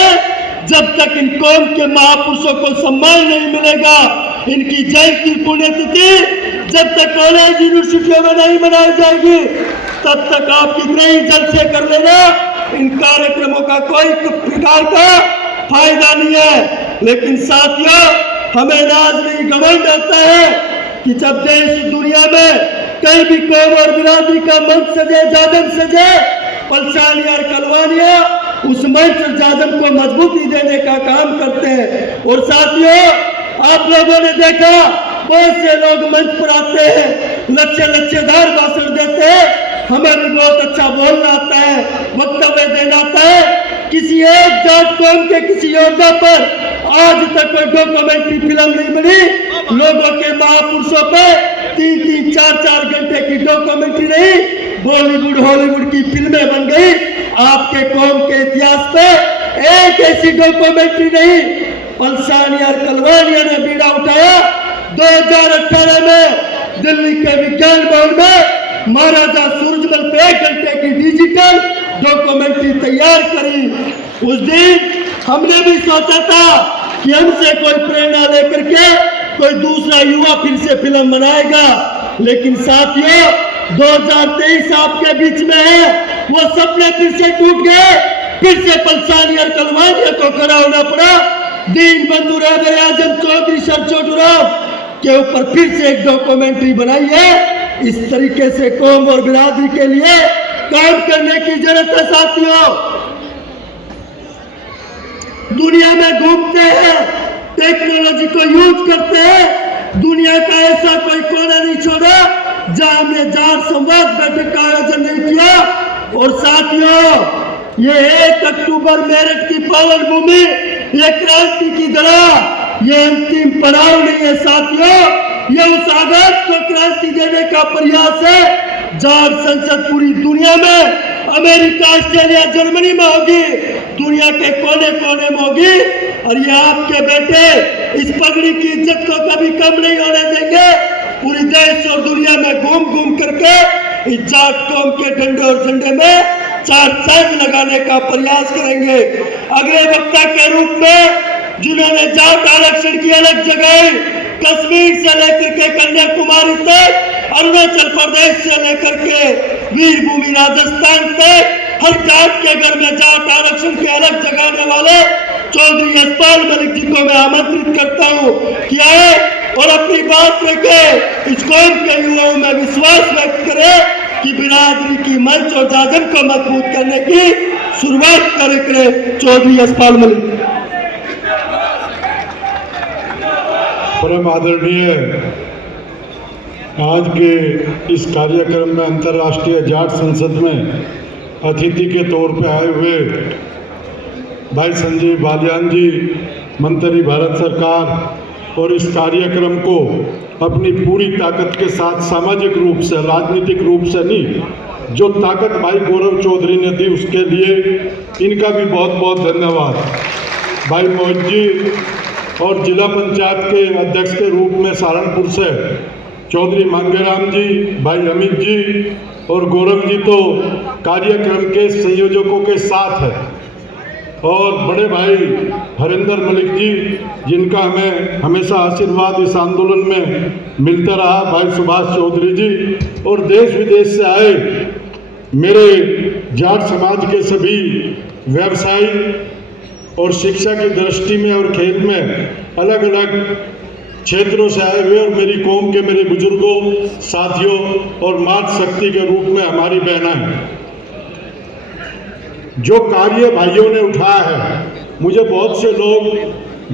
जब तक इन कौम के महापुरुषों को सम्मान नहीं मिलेगा, इनकी जयंती पुण्यतिथि जब तक कॉलेज यूनिवर्सिटियों में नहीं मनाई जाएगी, तब तक आप कितने ही जलसे कर लेना, इन कार्यक्रमों का कोई प्रकार का फायदा नहीं है। लेकिन साथियों, हमें नाज नहीं घमंड आता है कि जब देश दुनिया में कहीं भी कौम और बिरादरी का मंच सजे, जाजम सजे, पलसानिया और कलवानिया उस मंच और जाजम को मजबूती देने का काम करते हैं। और साथियों, आप लोगों ने देखा बहुत से लोग मंच पर आते हैं, लच्छेदार भाषण देते हैं, हमें भी बहुत अच्छा बोलना आता है, वक्तव्य देना आता है। किसी एक जाट कौम के किसी योद्धा पर आज तक कोई डॉक्यूमेंट्री फिल्म नहीं बनी। लोगों के महापुरुषों पर 3-3, 4-4 घंटे की डॉक्यूमेंट्री नहीं, बॉलीवुड हॉलीवुड की फिल्में बन गई। आपके कौम के इतिहास पे एक ऐसी डॉक्यूमेंट्री नहीं। पलसानिया और कलवानिया ने बीड़ा उठाया। 2018 में दिल्ली के विज्ञान भवन में महाराजा सूरजमल पे 1 घंटे की डिजिटल डॉक्यूमेंट्री तैयार करी। उस दिन हमने भी सोचा था कि हमसे कोई प्रेरणा लेकर के कोई दूसरा युवा फिर से फिल्म बनाएगा, लेकिन साथियों 2023 आपके बीच में है, वो सपने फिर से टूट गए। फिर से पलसानिया और कलवानिया को खड़ा होना पड़ा। दीन बंधु रहबर आजम चौधरी सर छोटूराम के ऊपर फिर से एक डॉक्यूमेंट्री बनाई है। इस तरीके से कौम और बिरादरी के लिए काम करने की जरूरत है। साथियों, दुनिया में घूमते हैं, टेक्नोलॉजी को यूज करते हैं, दुनिया का ऐसा कोई कोना नहीं छोड़ा जहां हमने जाट संवाद बैठक का आयोजन नहीं किया। और साथियों, ये 1 अक्टूबर मेरठ की पावन भूमि, ये क्रांति की तरह ये अंतिम पड़ाव नहीं है। साथियों, ये उस आगाज को क्रांति देने का प्रयास है। जाट संसद पूरी दुनिया में, अमेरिका, ऑस्ट्रेलिया, जर्मनी में होगी, दुनिया के कोने कोने में होगी। और ये आपके बेटे इस पगड़ी की इज्जत को कभी कम नहीं होने देंगे। पूरी देश और दुनिया में घूम घूम करके इस जाट कौम के डंडे और झंडे में 4 चांद लगाने का प्रयास करेंगे। अगले वक्ता के रूप में जिन्होंने जाट आरक्षण की अलग जगह कश्मीर से लेकर के कन्याकुमारी तक, अरुणाचल प्रदेश से लेकर के वीरभूमि राजस्थान तक, हर जाट के घर में जाट आरक्षण के अलग जगाने वाले चौधरी यशपाल मलिक जी को मैं आमंत्रित करता हूँ कि आए और अपनी बात रखे, इस कौम के युवाओं में विश्वास व्यक्त करे कि बिरादरी की मंच और जाजम को मजबूत करने की शुरुआत करे चौधरी यशपाल मलिक। परम आदरणीय, आज के इस कार्यक्रम में अंतर्राष्ट्रीय जाट संसद में अतिथि के तौर पर आए हुए भाई संजीव बालियान जी, मंत्री भारत सरकार, और इस कार्यक्रम को अपनी पूरी ताकत के साथ सामाजिक रूप से, राजनीतिक रूप से नहीं, जो ताकत भाई गौरव चौधरी ने दी उसके लिए इनका भी बहुत बहुत धन्यवाद। भाई मोहित जी और जिला पंचायत के अध्यक्ष के रूप में सहारनपुर से चौधरी मांगेराम जी, भाई अमित जी और गौरव जी तो कार्यक्रम के संयोजकों के साथ है, और बड़े भाई हरिंदर मलिक जी जिनका हमें हमेशा आशीर्वाद इस आंदोलन में मिलता रहा, भाई सुभाष चौधरी जी और देश विदेश से आए मेरे जाट समाज के सभी व्यवसायी और शिक्षा की दृष्टि में और खेल में अलग अलग क्षेत्रों से आए हुए और मेरी कौम के मेरे बुजुर्गों, साथियों और मातृ शक्ति के रूप में हमारी बहनें, जो कार्य भाइयों ने उठाया है, मुझे बहुत से लोग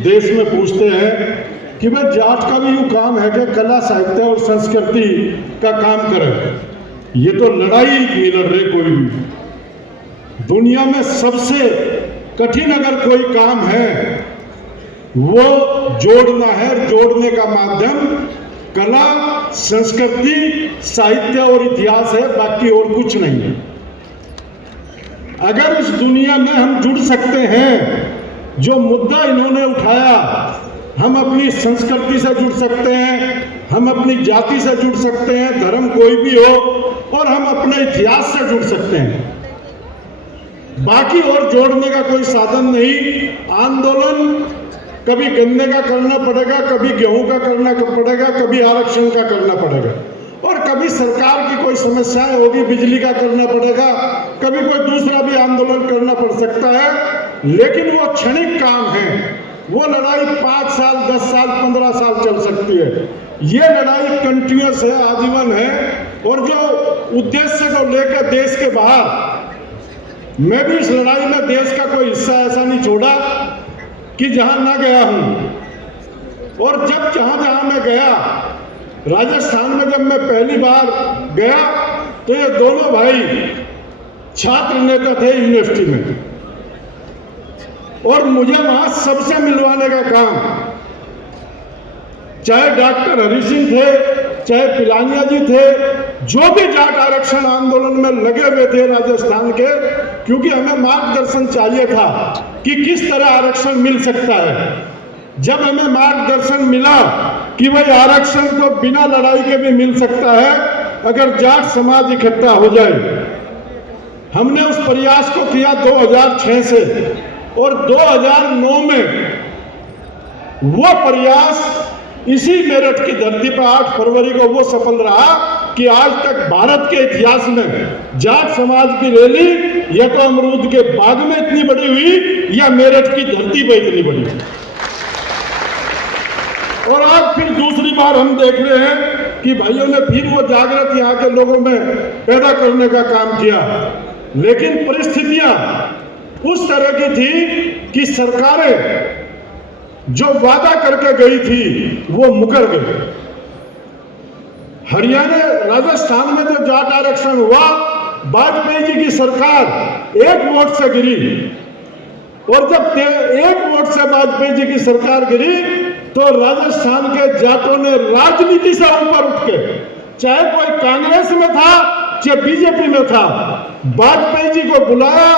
देश में पूछते हैं कि भाई जाट का भी यूँ काम है कि कला साहित्य और संस्कृति का काम करें। ये तो लड़ाई नहीं लड़ रहे कोई भी। दुनिया में सबसे कठिन अगर कोई काम है वो जोड़ना है, और जोड़ने का माध्यम कला, संस्कृति, साहित्य और इतिहास है, बाकी और कुछ नहीं है। अगर इस दुनिया में हम जुड़ सकते हैं, जो मुद्दा इन्होंने उठाया, हम अपनी संस्कृति से जुड़ सकते हैं, हम अपनी जाति से जुड़ सकते हैं, धर्म कोई भी हो, और हम अपने इतिहास से जुड़ सकते हैं। बाकी और जोड़ने का कोई साधन नहीं। आंदोलन कभी गन्ने का करना पड़ेगा, कभी गेहूं का करना पड़ेगा, कभी आरक्षण का करना पड़ेगा, और कभी सरकार की कोई समस्याएं होगी, बिजली का करना पड़ेगा, कभी कोई दूसरा भी आंदोलन करना पड़ सकता है, लेकिन वो क्षणिक काम है। वो लड़ाई 5 साल, 10 साल, 15 साल चल सकती है। ये लड़ाई कंटिन्यूस है, आजीवन है, और जो उद्देश्य को लेकर देश के बाहर, मैं भी इस लड़ाई में देश का कोई हिस्सा ऐसा नहीं छोड़ा कि जहां ना गया हूं। और जब जहां मैं गया, राजस्थान में जब मैं पहली बार गया तो ये दोनों भाई छात्र नेता थे यूनिवर्सिटी में, और मुझे वहां सबसे मिलवाने का काम, चाहे डॉक्टर हरि सिंह थे, चाहे पिलानिया जी थे, जो भी जाट आरक्षण आंदोलन में लगे हुए थे राजस्थान के, क्योंकि हमें मार्गदर्शन चाहिए था कि किस तरह आरक्षण मिल सकता है। जब हमें मार्गदर्शन मिला कि भाई आरक्षण तो बिना लड़ाई के भी मिल सकता है अगर जाट समाज इकट्ठा हो जाए, हमने उस प्रयास को किया 2006 से, और 2009 में वो प्रयास इसी मेरठ की धरती पर 8 फरवरी को वो सफल रहा कि आज तक भारत के इतिहास में जाट समाज की रैली या तो अमरूद के बाग में इतनी बड़ी हुई या मेरठ की धरती पर इतनी बड़ी हुई। और आज फिर दूसरी बार हम देख रहे हैं कि भाइयों ने फिर वो जागृत यहाँ के लोगों में पैदा करने का काम किया, लेकिन परिस्थितियां उस तरह की थी कि सरकारें जो वादा करके गई थी वो मुकर गई। हरियाणा, राजस्थान में जो जाट आरक्षण हुआ, वाजपेयी जी की सरकार 1 वोट से गिरी, और जब 1 वोट से वाजपेयी जी की सरकार गिरी तो राजस्थान के जाटों ने राजनीति से ऊपर उठ के, चाहे कोई कांग्रेस में था चाहे बीजेपी में था, वाजपेयी जी को बुलाया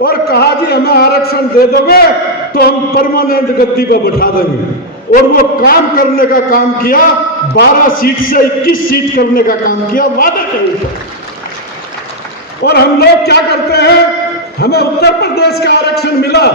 और कहा कि हमें आरक्षण दे दोगे तो हम परमानेंट गद्दी पर बैठा देंगे, और वो काम करने का काम किया। 12 सीट से 21 सीट करने का काम किया वादा के ऊपर। और हम लोग क्या करते हैं, हमें उत्तर प्रदेश का आरक्षण मिला,